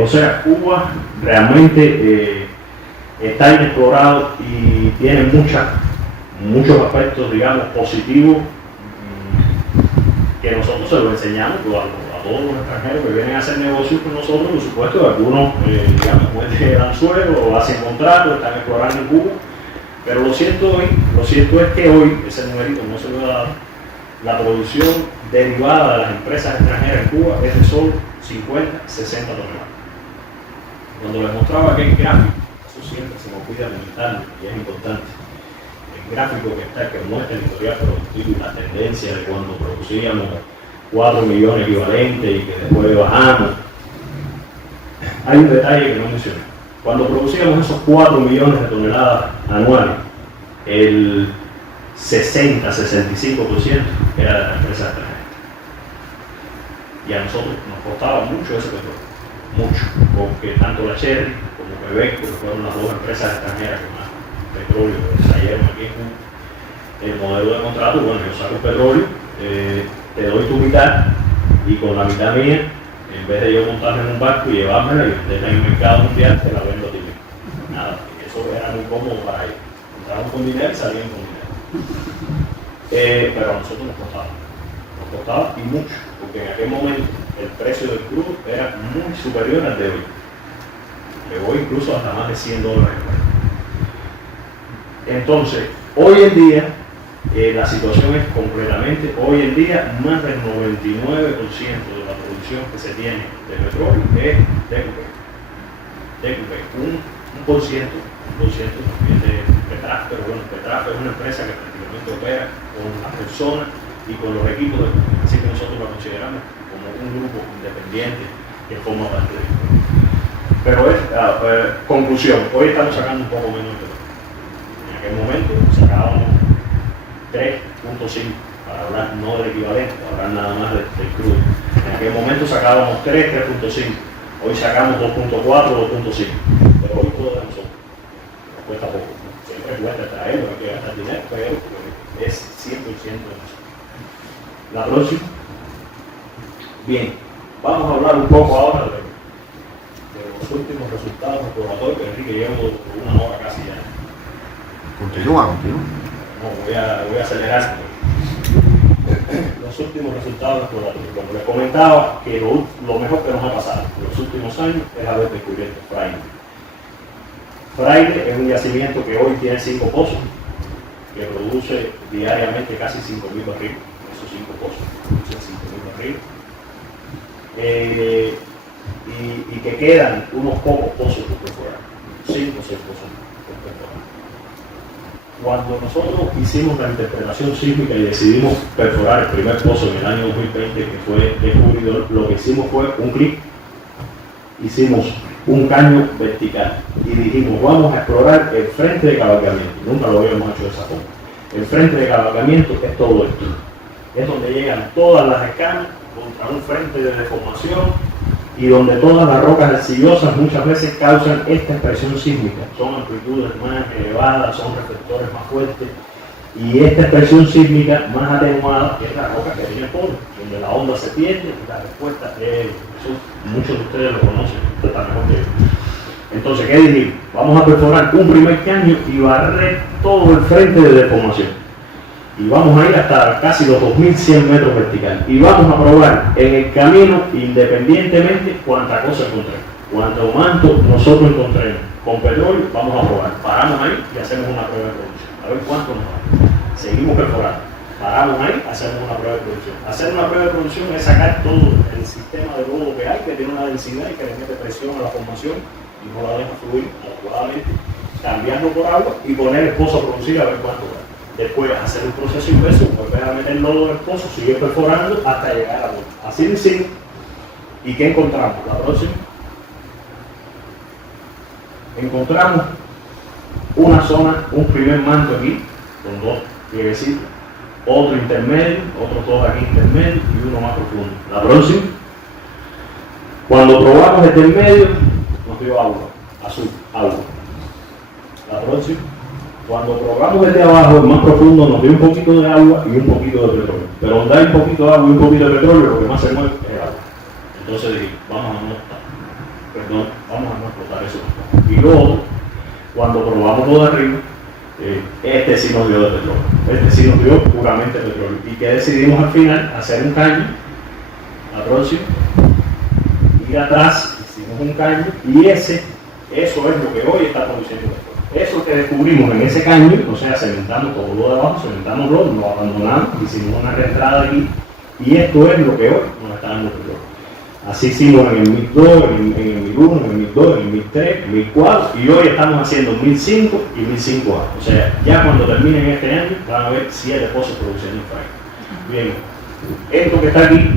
O sea, Cuba realmente está inexplorado y tiene muchos aspectos, digamos, positivos que nosotros se los enseñamos a todos los extranjeros que vienen a hacer negocios con nosotros. Por supuesto, algunos, digamos, mueren el anzuelo o hacen contratos, están explorando en Cuba. Pero lo cierto es que hoy, ese numerito no se lo he dado, la producción derivada de las empresas extranjeras en Cuba es de solo 50, 60 toneladas. Cuando les mostraba aquel gráfico, eso siempre se me olvida comentarlo y es importante. El gráfico que muestra el historial productivo y la tendencia de cuando producíamos 4 millones equivalentes y que después bajamos. Hay un detalle que no mencioné. Cuando producíamos esos 4 millones de toneladas anuales, el 60-65% era de la empresa extranjera. Y a nosotros nos costaba mucho ese petróleo, mucho, porque tanto la Cherry como Quebec, que fueron las dos empresas extranjeras que más petróleo salieron aquí en Cuba, el modelo de contrato, bueno, yo saco el petróleo, te doy tu mitad y con la mitad mía En vez de yo montarme en un barco y llevármela y venderla en el mercado mundial, te la vendo a ti mismo. Nada, eso era muy cómodo para ellos. Entraban con dinero y salían con dinero. Pero a nosotros nos costaba y mucho, porque en aquel momento el precio del crudo era muy superior al de hoy. Llegó incluso hasta más de $100. Entonces, hoy en día, la situación es completamente, hoy en día, más del 99% de la producción que se tiene de petróleo es DQP. Un por ciento también de Petraf, pero bueno, Petraf es una empresa que prácticamente opera con las personas y con los equipos, así que nosotros la consideramos como un grupo independiente que forma parte de esto. Pero conclusión, hoy estamos sacando un poco menos de petróleo. En aquel momento sacábamos 3.5, para hablar no del equivalente, para hablar nada más del crudo. En aquel momento sacábamos 3.5, hoy sacamos 2.4, 2.5, pero hoy todo de nosotros. Nos cuesta poco, siempre cuesta traerlo, hay que gastar dinero, pero es 100% de nosotros. La próxima. Bien, vamos a hablar un poco ahora de los últimos resultados exploratorios. Enrique, llevo una hora casi ya. Continúa. No, voy a acelerar. Los últimos resultados exploratorios. Como les comentaba, que lo mejor que nos ha pasado en los últimos años es haber descubierto Fraile. Fraile es un yacimiento que hoy tiene 5 pozos, que produce diariamente casi 5.000 barriles. Esos 5 pozos producen 5.000 barriles. Y que quedan unos pocos pozos por perforar, 5 o 6 pozos por perforar. Cuando nosotros hicimos la interpretación sísmica y decidimos perforar el primer pozo en el año 2020, que fue descubridor, lo que hicimos fue un clic, hicimos un caño vertical y dijimos, vamos a explorar el frente de cabalgamiento. Nunca lo habíamos hecho de esa forma. El frente de cabalgamiento es todo esto, es donde llegan todas las escamas contra un frente de deformación y donde todas las rocas arcillosas muchas veces causan esta expresión sísmica. Son amplitudes más elevadas, son reflectores más fuertes, y esta expresión sísmica más atenuada es la roca que viene por, donde la onda se pierde y la respuesta es, muchos de ustedes lo conocen, está mejor que yo. Entonces, ¿qué dijimos? Vamos a perforar un primer caño y barrer todo el frente de deformación. Y vamos a ir hasta casi los 2.100 metros verticales. Y vamos a probar en el camino, independientemente, cuánta cosa encontremos. Cuánto manto nosotros encontremos con petróleo, vamos a probar. Paramos ahí y hacemos una prueba de producción. A ver cuánto nos da. Seguimos perforando. Paramos ahí, hacemos una prueba de producción. Hacer una prueba de producción es sacar todo el sistema de lodo que hay, que tiene una densidad y que le mete presión a la formación y no la deja fluir adecuadamente, cambiarlo por agua y poner el pozo a producir a ver cuánto da. Después hacer un proceso inverso, volver a meter lodo en el pozo, seguir perforando hasta llegar a la boca. Así de simple. ¿Y qué encontramos? La próxima. Encontramos una zona, un primer manto aquí, con 2 piedecitos, otro intermedio, otros 2 aquí intermedio y uno más profundo. La próxima. Cuando probamos este intermedio, nos dio agua, azul, agua. La próxima. Cuando probamos desde abajo, el más profundo, nos dio un poquito de agua y un poquito de petróleo. Pero donde hay un poquito de agua y un poquito de petróleo, lo que más se mueve es el agua. Entonces dije, vamos a no explotar eso. Y luego, cuando probamos todo arriba, este sí nos dio de petróleo. Este sí nos dio puramente petróleo. Y que decidimos al final hacer un caño, la próxima, ir atrás, hicimos un caño, y eso es lo que hoy está produciendo petróleo. Eso que descubrimos en ese caño, o sea, cementamos todo lo de abajo, cementamos lo abandonamos, hicimos una reentrada aquí, y esto es lo que hoy nos está dando petróleo. Así hicimos en el 1002, en el 1001, en el 1002, en el 1003, en el 1004, y hoy estamos haciendo 1005 y 1005A. O sea, ya cuando terminen este año van a ver 7 pozos produciendo Fraile. Bien, esto que está aquí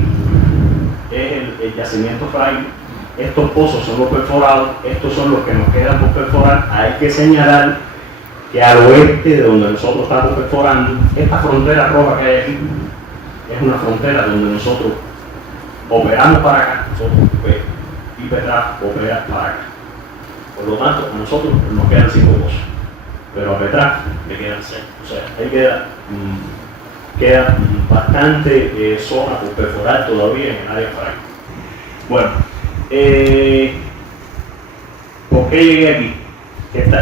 es el yacimiento Fraile. Estos pozos son los perforados, estos son los que nos quedan por perforar. Hay que señalar que al oeste de donde nosotros estamos perforando, esta frontera roja que hay aquí, es una frontera donde nosotros operamos para acá, nosotros y Petraf opera para acá. Por lo tanto, a nosotros nos quedan 5 pozos, pero a Petraf le quedan 6. O sea, ahí queda bastante zona por perforar todavía en el área Fraile. Bueno, ¿por qué llegué aquí?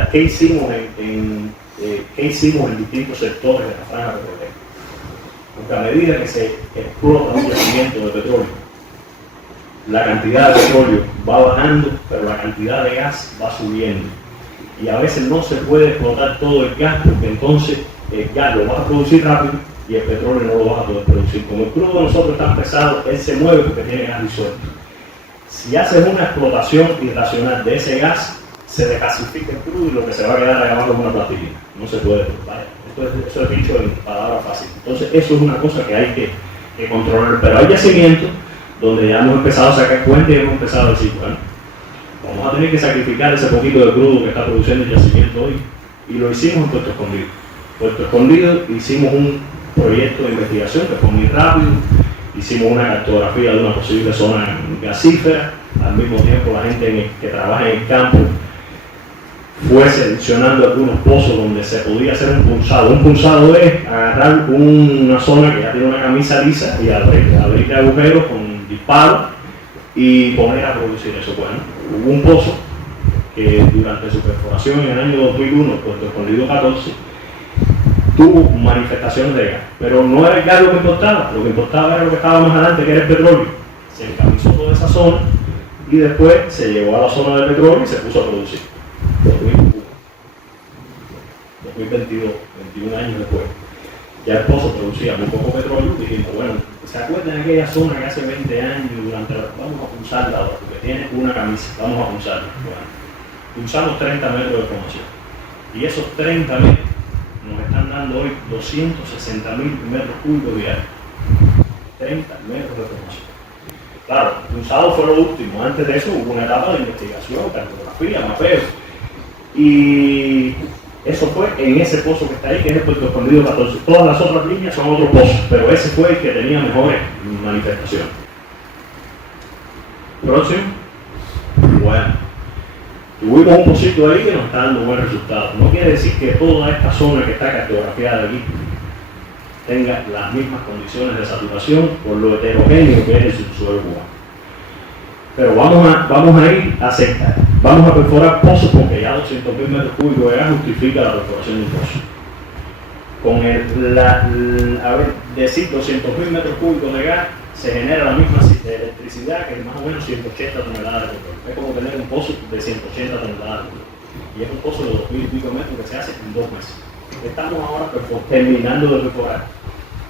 ¿Qué hicimos en distintos sectores de la franja petrolera? Porque a medida que se explota un yacimiento de petróleo, la cantidad de petróleo va bajando, pero la cantidad de gas va subiendo. Y a veces no se puede explotar todo el gas, porque entonces el gas lo vas a producir rápido y el petróleo no lo vas a poder producir. Como el crudo de nosotros está pesado, él se mueve porque tiene gas disuelto. Si haces una explotación irracional de ese gas, se desgasifica el crudo y lo que se va a quedar ahí abajo es una plastilina. No se puede. Eso es dicho en palabras fáciles. Entonces eso es una cosa que hay que controlar. Pero hay yacimientos donde ya hemos empezado a sacar cuentas y hemos empezado a decir, bueno, vamos a tener que sacrificar ese poquito de crudo que está produciendo el yacimiento hoy. Y lo hicimos en Puerto Escondido. Puerto Escondido hicimos un proyecto de investigación que fue muy rápido. Hicimos una cartografía de una posible zona gasífera. Al mismo tiempo la gente que trabaja en el campo fue seleccionando algunos pozos donde se podía hacer un punzado. Un punzado es agarrar una zona que ya tiene una camisa lisa y abrir agujeros con disparo y poner a producir eso. Bueno, hubo un pozo que durante su perforación en el año 2001, Puerto Escondido 14, tuvo manifestaciones de gas, pero no era el gas lo que importaba era lo que estaba más adelante, que era el petróleo. Se encabezó toda esa zona y después se llevó a la zona del petróleo y se puso a producir. 2022, 21 años después, ya el pozo producía muy poco petróleo. Dijimos, bueno, ¿se acuerdan de aquella zona que hace 20 años vamos a punzarla ahora, porque tiene una camisa, vamos a punzarla? Bueno, punzamos 30 metros de formación y esos 30 metros nos están dando hoy 260.000 metros cúbicos diarios. 30 metros de formación. Claro, punzado fue lo último. Antes de eso hubo una etapa de investigación, cartografía, mapeo. Y eso fue en ese pozo que está ahí, que es el Puerto Escondido 14. Todas las otras líneas son otros pozos, pero ese fue el que tenía mejores manifestaciones. Próximo. Bueno, tuvimos un pocito ahí que nos está dando buen resultado. No quiere decir que toda esta zona que está cartografiada aquí tenga las mismas condiciones de saturación por lo heterogéneo que es el subsuelo cubano. Pero vamos a ir a aceptar. Vamos a perforar pozos porque ya 200.000 metros cúbicos de gas justifica la perforación de un pozo. Con decir 200.000 metros cúbicos de gas se genera la misma electricidad que más o menos 180 toneladas de petróleo. Es como tener un pozo de 180 toneladas de petróleo. Y es un pozo de 2.000 y pico metros que se hace en 2 meses. Estamos ahora terminando de perforar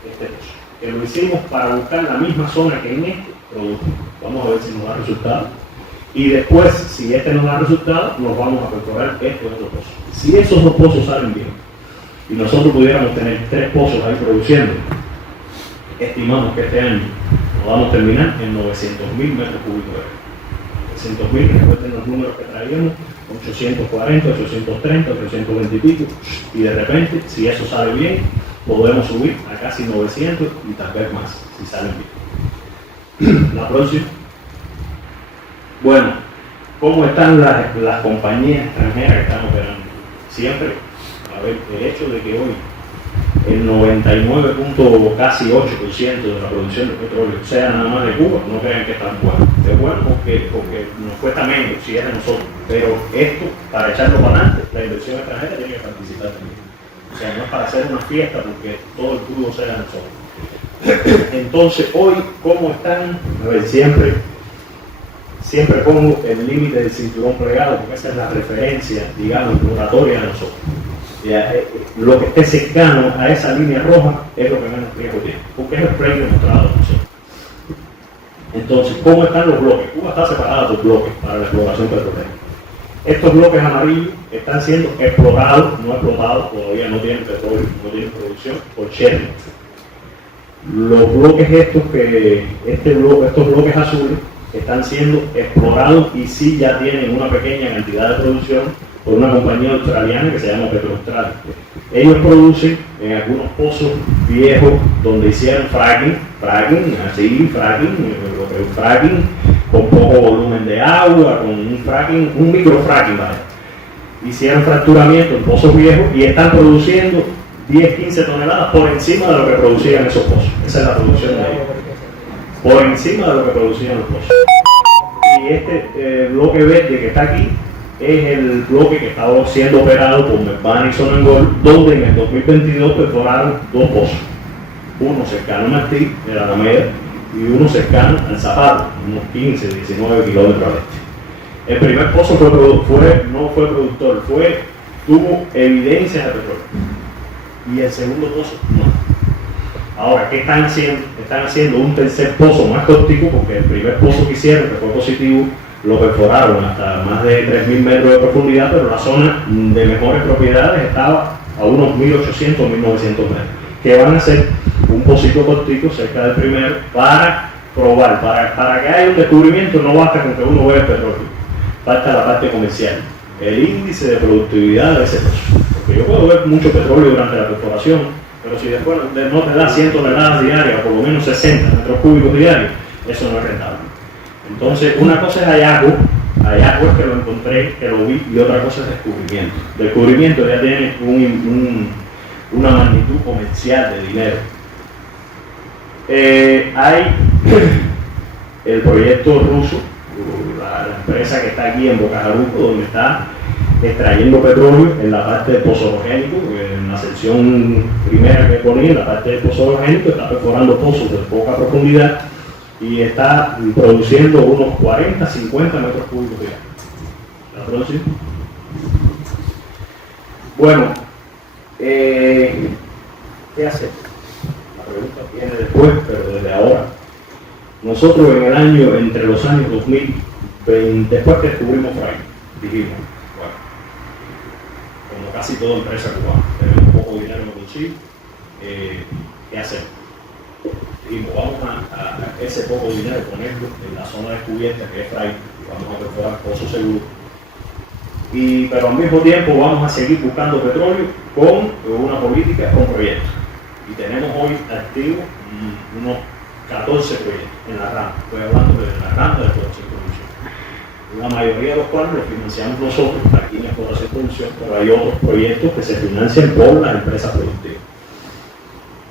este pozo. Que lo hicimos para buscar la misma zona que en este producto. Vamos a ver si nos da resultado. Y después, si este nos da resultado, nos vamos a perforar estos otros pozos. Si esos dos pozos salen bien y nosotros pudiéramos tener 3 pozos ahí produciendo, estimamos que este año nos vamos a terminar en 900.000 metros cúbicos de gas. 900.000, recuerden los números que traíamos, 840, 830, 820 y pico, y de repente, si eso sale bien, podemos subir a casi 900 y tal vez más, si salen bien. La próxima. Bueno, ¿cómo están las compañías extranjeras que están operando? Siempre, a ver, el hecho de que hoy el 99.8% de la producción de petróleo sea nada más de Cuba, no crean que es tan bueno. Es bueno porque nos cuesta menos si es de nosotros, pero esto, para echarlo para adelante, la inversión extranjera tiene que participar también. O sea, no es para hacer una fiesta porque todo el crudo sea de nosotros. Entonces, hoy, ¿cómo están? A ver, siempre pongo el límite del cinturón plegado porque esa es la referencia, digamos, exploratoria de nosotros. Lo que esté cercano a esa línea roja es lo que menos riesgo tiene, porque es el precio demostrado de nosotros. Entonces, ¿cómo están los bloques? Cuba está separada por bloques para la exploración petrolera. Estos bloques amarillos están siendo explotados, no explotados, todavía no tienen petróleo, no tienen producción, por Shell. Los bloques estos bloques azules están siendo explorados y sí ya tienen una pequeña cantidad de producción por una compañía australiana que se llama PetroAustral. Ellos producen en algunos pozos viejos donde hicieron fracking, con poco volumen de agua, con un microfracking, ¿vale? Hicieron fracturamiento en pozos viejos y están produciendo 10-15 toneladas por encima de lo que producían esos pozos. Esa es la producción de ellos. Por encima de lo que producían los pozos. bloque verde que está aquí es el bloque que estaba siendo operado por Mervana y Sonangol, donde en el 2022 perforaron 2 pozos, uno cercano a Martí, de la Alameda, y uno cercano al Zapato, unos 15, 19 kilómetros al este. El primer pozo no fue productor, tuvo evidencias de petróleo, y el segundo pozo no. Ahora, ¿qué están haciendo? Están haciendo un tercer pozo más cortico, porque el primer pozo que hicieron, que fue positivo, lo perforaron hasta más de 3.000 metros de profundidad, pero la zona de mejores propiedades estaba a unos 1.800 o 1.900 metros. ¿Qué van a hacer? Un pocito cortico cerca del primero para probar, para que haya un descubrimiento. No basta con que uno vea el petróleo, falta la parte comercial, el índice de productividad de ese pozo, porque yo puedo ver mucho petróleo durante la perforación, pero si después no te da 100 toneladas diarias, o por lo menos 60 metros cúbicos diarios, eso no es rentable. Entonces, una cosa es hallazgo es que lo encontré, que lo vi, y otra cosa es descubrimiento. Descubrimiento ya tiene una magnitud comercial de dinero. Hay el proyecto ruso, la empresa que está aquí en Bocajaruco, donde está extrayendo petróleo en la parte del pozo orogénico, en la sección primera que ponía, en la parte del pozo orogénico, está perforando pozos de poca profundidad y está produciendo unos 40, 50 metros cúbicos diarios. ¿La producción? Bueno, ¿qué hacemos? La pregunta viene después, pero desde ahora. Nosotros entre los años 2000, después que descubrimos Fray, dijimos, bueno, como casi toda empresa cubana, tenemos poco dinero en el bolsillo, ¿qué hacemos? Dijimos, vamos a ese poco dinero ponerlo en la zona descubierta que es Fray, y vamos a perforar pozos seguros. Pero al mismo tiempo vamos a seguir buscando petróleo con una política, con proyectos. Y tenemos hoy activos unos 14 proyectos en la rama. Estoy hablando de la rama de exploración y producción. La mayoría de los cuales los financiamos nosotros aquí en exploración y producción, pero hay otros proyectos que se financian por las empresas productivas.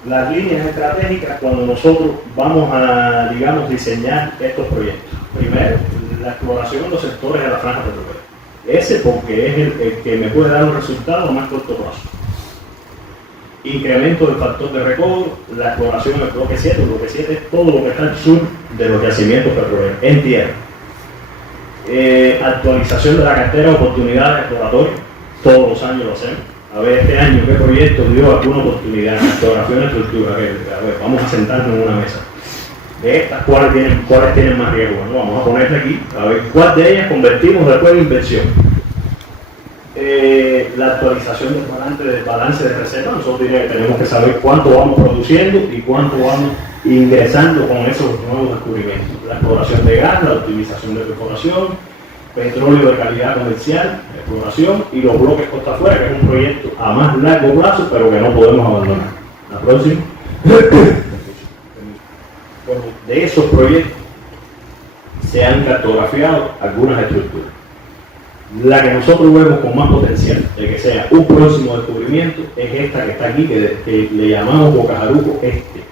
Las líneas estratégicas, cuando nosotros vamos a, digamos, diseñar estos proyectos. Primero, la exploración en los sectores de la franja petrolera. Ese porque es el que me puede dar un resultado a más corto plazo. Incremento del factor de recobro, la exploración del bloque 7. El bloque 7 es todo lo que está al sur de los yacimientos petroleros, en tierra. Actualización de la cartera de oportunidades exploratorias, todos los años lo hacemos. A ver, este año, ¿qué proyecto dio alguna oportunidad en exploración de estructura? A ver, vamos a sentarnos en una mesa. De estas, ¿cuáles tienen más riesgo? Bueno, vamos a ponerle aquí, a ver cuál de ellas convertimos después en inversión. La actualización del balance de reserva. Nosotros tenemos que saber cuánto vamos produciendo y cuánto vamos ingresando con esos nuevos descubrimientos. La exploración de gas, la optimización de perforación, petróleo de calidad comercial, exploración y los bloques costa afuera, que es un proyecto a más largo plazo, pero que no podemos abandonar. La próxima. Bueno, de esos proyectos se han cartografiado algunas estructuras. La que nosotros vemos con más potencial de que sea un próximo descubrimiento es esta que está aquí, que le llamamos Bocajaruco Este,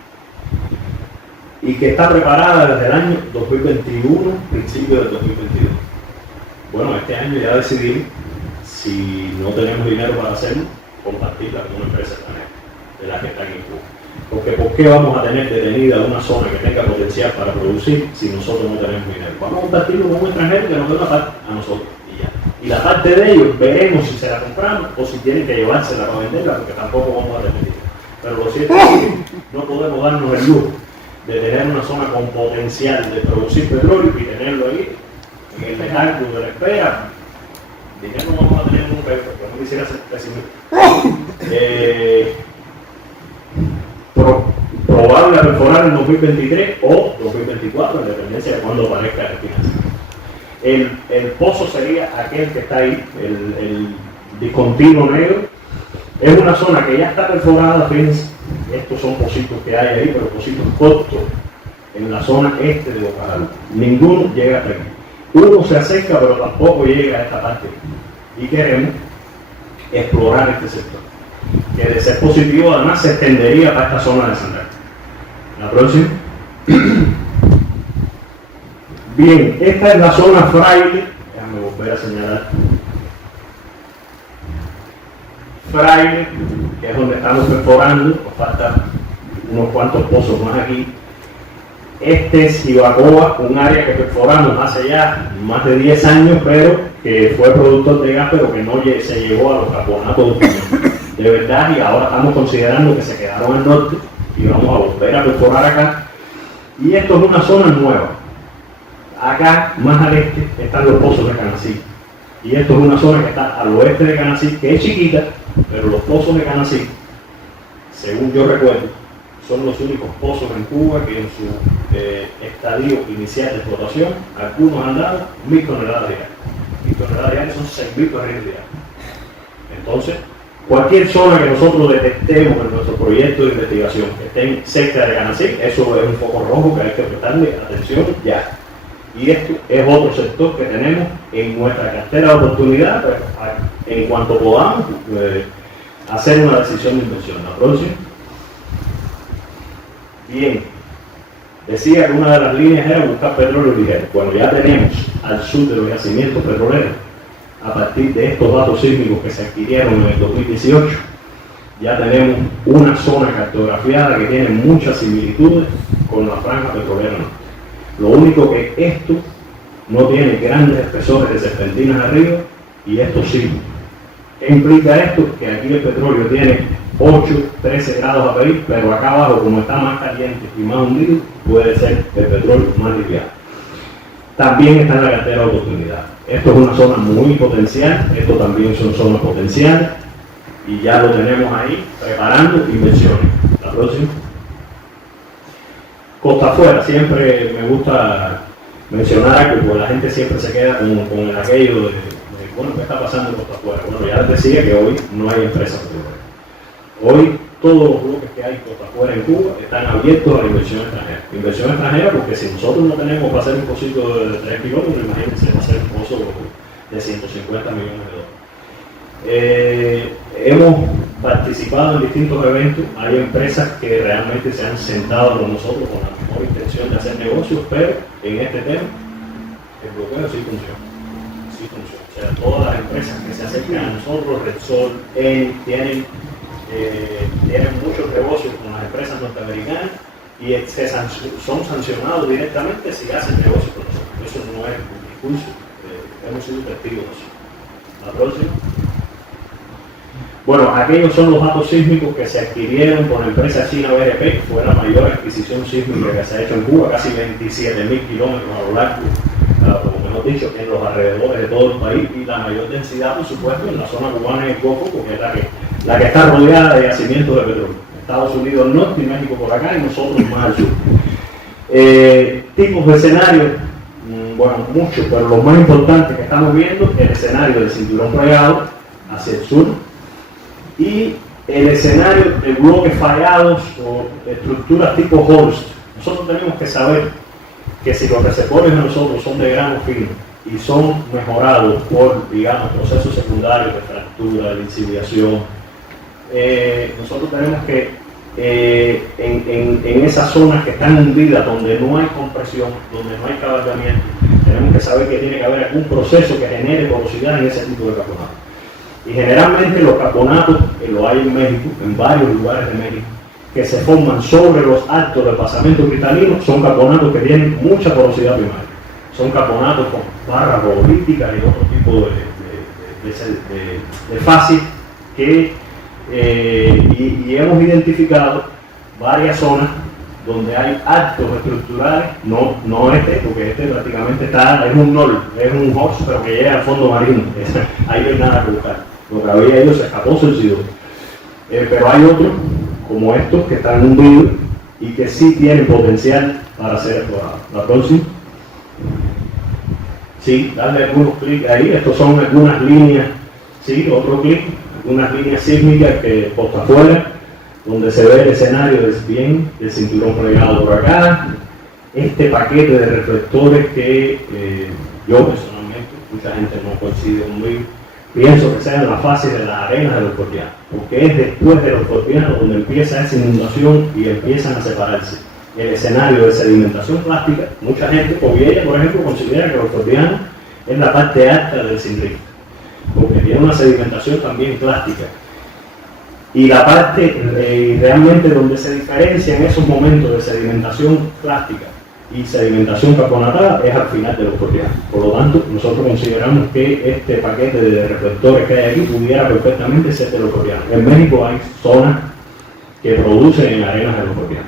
y que está preparada desde el año 2021, principio del 2022. Bueno, este año ya decidimos, si no tenemos dinero para hacerlo, compartirla con una empresa extranjera, de la que está aquí en Cuba. Porque ¿por qué vamos a tener detenida una zona que tenga potencial para producir si nosotros no tenemos dinero? Vamos a compartirlo con un extranjero que nos dé una parte a nosotros y ya. Y la parte de ellos veremos si se la compramos o si tienen que llevársela para venderla, porque tampoco vamos a tener dinero. Pero lo cierto es que no podemos darnos el lujo de tener una zona con potencial de producir petróleo y tenerlo ahí en el letargo de la espera. Dinero no vamos a tener nunca, porque no quisiera ser pesimista. Probable a perforar en 2023 o 2024, en dependencia de cuándo aparezca el financiamiento. El pozo sería aquel que está ahí, el discontinuo negro. Es una zona que ya está perforada, fíjense, estos son pocitos que hay ahí, pero pocitos cortos en la zona este de Bocajaruco. Ninguno llega hasta aquí. Uno se acerca, pero tampoco llega a esta parte. Y queremos explorar este sector, que de ser positivo además se extendería para esta zona de Santa Cruz. La próxima. Bien, esta es la zona Fraile, Déjame volver a señalar. Fraile, que es donde estamos perforando, nos faltan unos cuantos pozos más aquí. Este es Jibacoa, un área que perforamos hace ya más de 10 años, pero que fue productor de gas, pero que no se llegó a los carbonatos de verdad, y ahora estamos considerando que se quedaron al norte y vamos a volver a perforar acá. Y esto es una zona nueva. Acá, más al este, están los pozos de Canacil. Y esto es una zona que está al oeste de Canacil, que es chiquita, pero los pozos de Canacil, según yo recuerdo, son los únicos pozos en Cuba que en su estadio inicial de explotación, algunos han dado 1.000 toneladas diarias. 1.000 toneladas diarias son 6.000 toneladas diarias. Entonces, cualquier zona que nosotros detectemos en nuestro proyecto de investigación que esté cerca de Canacil, eso es un foco rojo que hay que prestarle atención ya. Y esto es otro sector que tenemos en nuestra cartera de oportunidad, pues, en cuanto podamos hacer una decisión de inversión. La próxima. Bien, decía que una de las líneas era buscar petróleo ligero. Bueno, ya tenemos al sur de los yacimientos petroleros, a partir de estos datos sísmicos que se adquirieron en el 2018, ya tenemos una zona cartografiada que tiene muchas similitudes con la franja petrolera norte. Lo único que esto no tiene grandes espesores de serpentinas arriba, y esto sí. ¿Qué implica esto? Que aquí el petróleo tiene 8, 13 grados a pedir, pero acá abajo, como está más caliente y más hundido, puede ser el petróleo más liviano. También está en la cartera de oportunidad. Esto es una zona muy potencial, esto también son zonas potenciales, y ya lo tenemos ahí preparando inversiones. La próxima. Costa afuera, siempre me gusta mencionar algo, porque la gente siempre se queda con aquello de bueno, ¿qué está pasando en costa afuera? Bueno, ya les decía que hoy no hay empresas petroleras. Hoy todos los bloques que hay costa afuera en Cuba están abiertos a la inversión extranjera. Inversión extranjera porque si nosotros no tenemos para hacer un pocito de 3 kilómetros, imagínense, va a ser un pozo de 150 millones de dólares. Hemos participado en distintos eventos, hay empresas que realmente se han sentado con nosotros con la mejor intención de hacer negocios, pero en este tema el bloqueo sí funciona. Sí funciona. O sea, todas las empresas que se acercan a nosotros, Repsol, tienen muchos negocios con las empresas norteamericanas y son sancionados directamente si hacen negocios con nosotros. Eso no es un discurso, hemos sido testigos de eso. La próxima. Bueno, aquellos son los datos sísmicos que se adquirieron con la empresa china BHP, que fue la mayor adquisición sísmica que se ha hecho en Cuba, casi 27.000 kilómetros a lo largo, como hemos dicho, en los alrededores de todo el país, y la mayor densidad, por supuesto, en la zona cubana y el Golfo, porque es la que está rodeada de yacimientos de petróleo. Estados Unidos al norte y México por acá, y nosotros más al sur. Tipos de escenarios, bueno, muchos, pero lo más importante que estamos viendo es el escenario del cinturón plegado hacia el sur, y el escenario de bloques fallados o estructuras tipo Holst. Nosotros tenemos que saber que si los receptores de nosotros son de grano fino y son mejorados por, digamos, procesos secundarios de fractura, de lixiviación, nosotros tenemos que en esas zonas que están hundidas, donde no hay compresión, donde no hay caballamiento, tenemos que saber que tiene que haber algún proceso que genere porosidad en ese tipo de carbonato. Y generalmente los carbonatos, que lo hay en México, en varios lugares de México, que se forman sobre los altos del pasamiento cristalino, son carbonatos que tienen mucha porosidad primaria. Son carbonatos con barras rodolíticas y otro tipo de fases que y hemos identificado varias zonas donde hay actos estructurales, no porque este prácticamente es un NOL, es un HOX, pero que llega al fondo marino. Ahí no hay nada que buscar. Lo que había ido se escapó, se olvidó. Pero hay otros, como estos, que están hundidos y que sí tienen potencial para ser explorados. La próxima. Sí, darle algunos clics ahí. Estos son algunas líneas, sí, otro clic, algunas líneas sísmicas que por afuera, donde se ve el escenario del cinturón plegado por acá, este paquete de reflectores que yo personalmente, mucha gente no coincide conmigo, pienso que sean las fases de las arenas de los Fortianos, porque es después de los Fortianos donde empieza esa inundación y empiezan a separarse el escenario de sedimentación plástica. Mucha gente, Poviella, por ejemplo, considera que los Fortianos es la parte alta del Sinriff, porque tiene una sedimentación también plástica. Y la parte realmente donde se diferencia en esos momentos de sedimentación plástica y sedimentación carbonatada es al final de los cordiales. Por lo tanto, nosotros consideramos que este paquete de reflectores que hay aquí pudiera perfectamente ser de los cordiales. En México hay zonas que producen en arenas de los cordiales,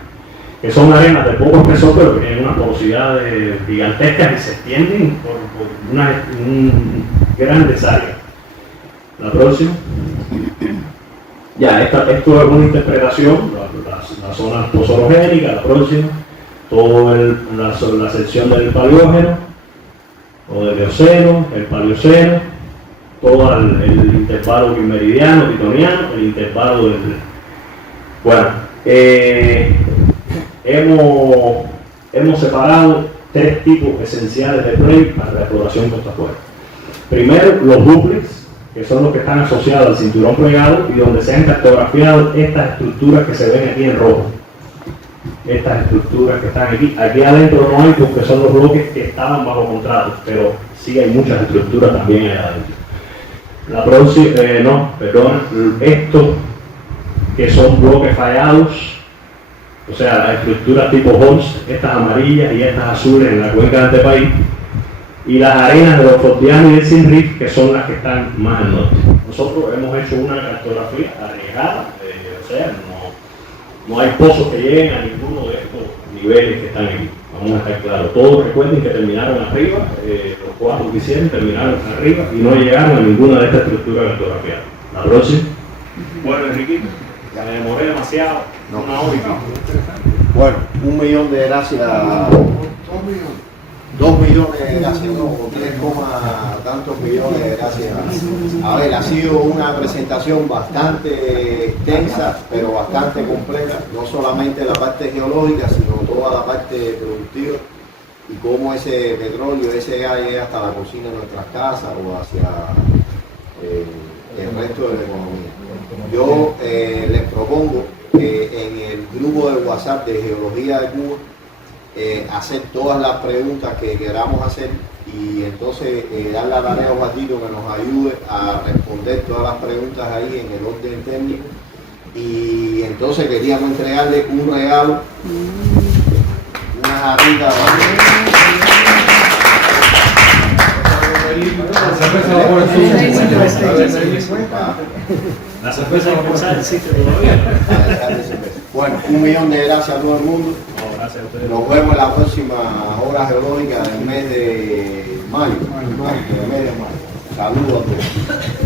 que son arenas de poco espesor, pero que tienen unas porosidades gigantescas y se extienden por unas grandes áreas. La próxima. Ya, esto es una interpretación, la zona posorogénica, la próxima, toda la sección del paleógeno, o del eoceno, el paleoceno, todo el intervalo meridiano, titoniano, el intervalo del... Bueno, hemos separado 3 tipos esenciales de play para la exploración costa afuera. Primero, los dúplex, que son los que están asociados al cinturón plegado y donde se han cartografiado estas estructuras que se ven aquí en rojo. Estas estructuras que están aquí. Aquí adentro no hay porque son los bloques que estaban bajo contrato, pero sí hay muchas estructuras también ahí adentro. La próxima, estos que son bloques fallados, o sea, las estructuras tipo Holst, estas amarillas y estas azules en la cuenca de este país, y las arenas de los Fordianos y del Sinriff, que son las que están más al norte. Nosotros hemos hecho una cartografía arriesgada, o sea, no hay pozos que lleguen a ninguno de estos niveles que están aquí. Vamos a estar claros. Todos recuerden que terminaron arriba, los 4 que hicieron terminaron arriba y no llegaron a ninguna de estas estructuras cartografiadas. La próxima. Bueno, Enriquito, ya me demoré demasiado. No. Una hora y pico. Bueno, 1 millón de gracias. 2 millones de gracias, no, 3, tantos millones de gracias. A ver, ha sido una presentación bastante extensa, pero bastante completa, no solamente la parte geológica, sino toda la parte productiva y cómo ese petróleo, ese gas llega hasta la cocina de nuestras casas o hacia el resto de la economía. Yo les propongo que en el grupo de WhatsApp de Geología de Cuba hacer todas las preguntas que queramos hacer y entonces dar la tarea a Juanito que nos ayude a responder todas las preguntas ahí en el orden técnico. Y entonces queríamos entregarle un regalo, una jarrita La sorpresa va a pasar, existe todavía. Bueno, 1 millón de gracias a todo el mundo. Gracias a ustedes. Nos vemos en la próxima hora geológica del mes de mayo. Saludos a todos.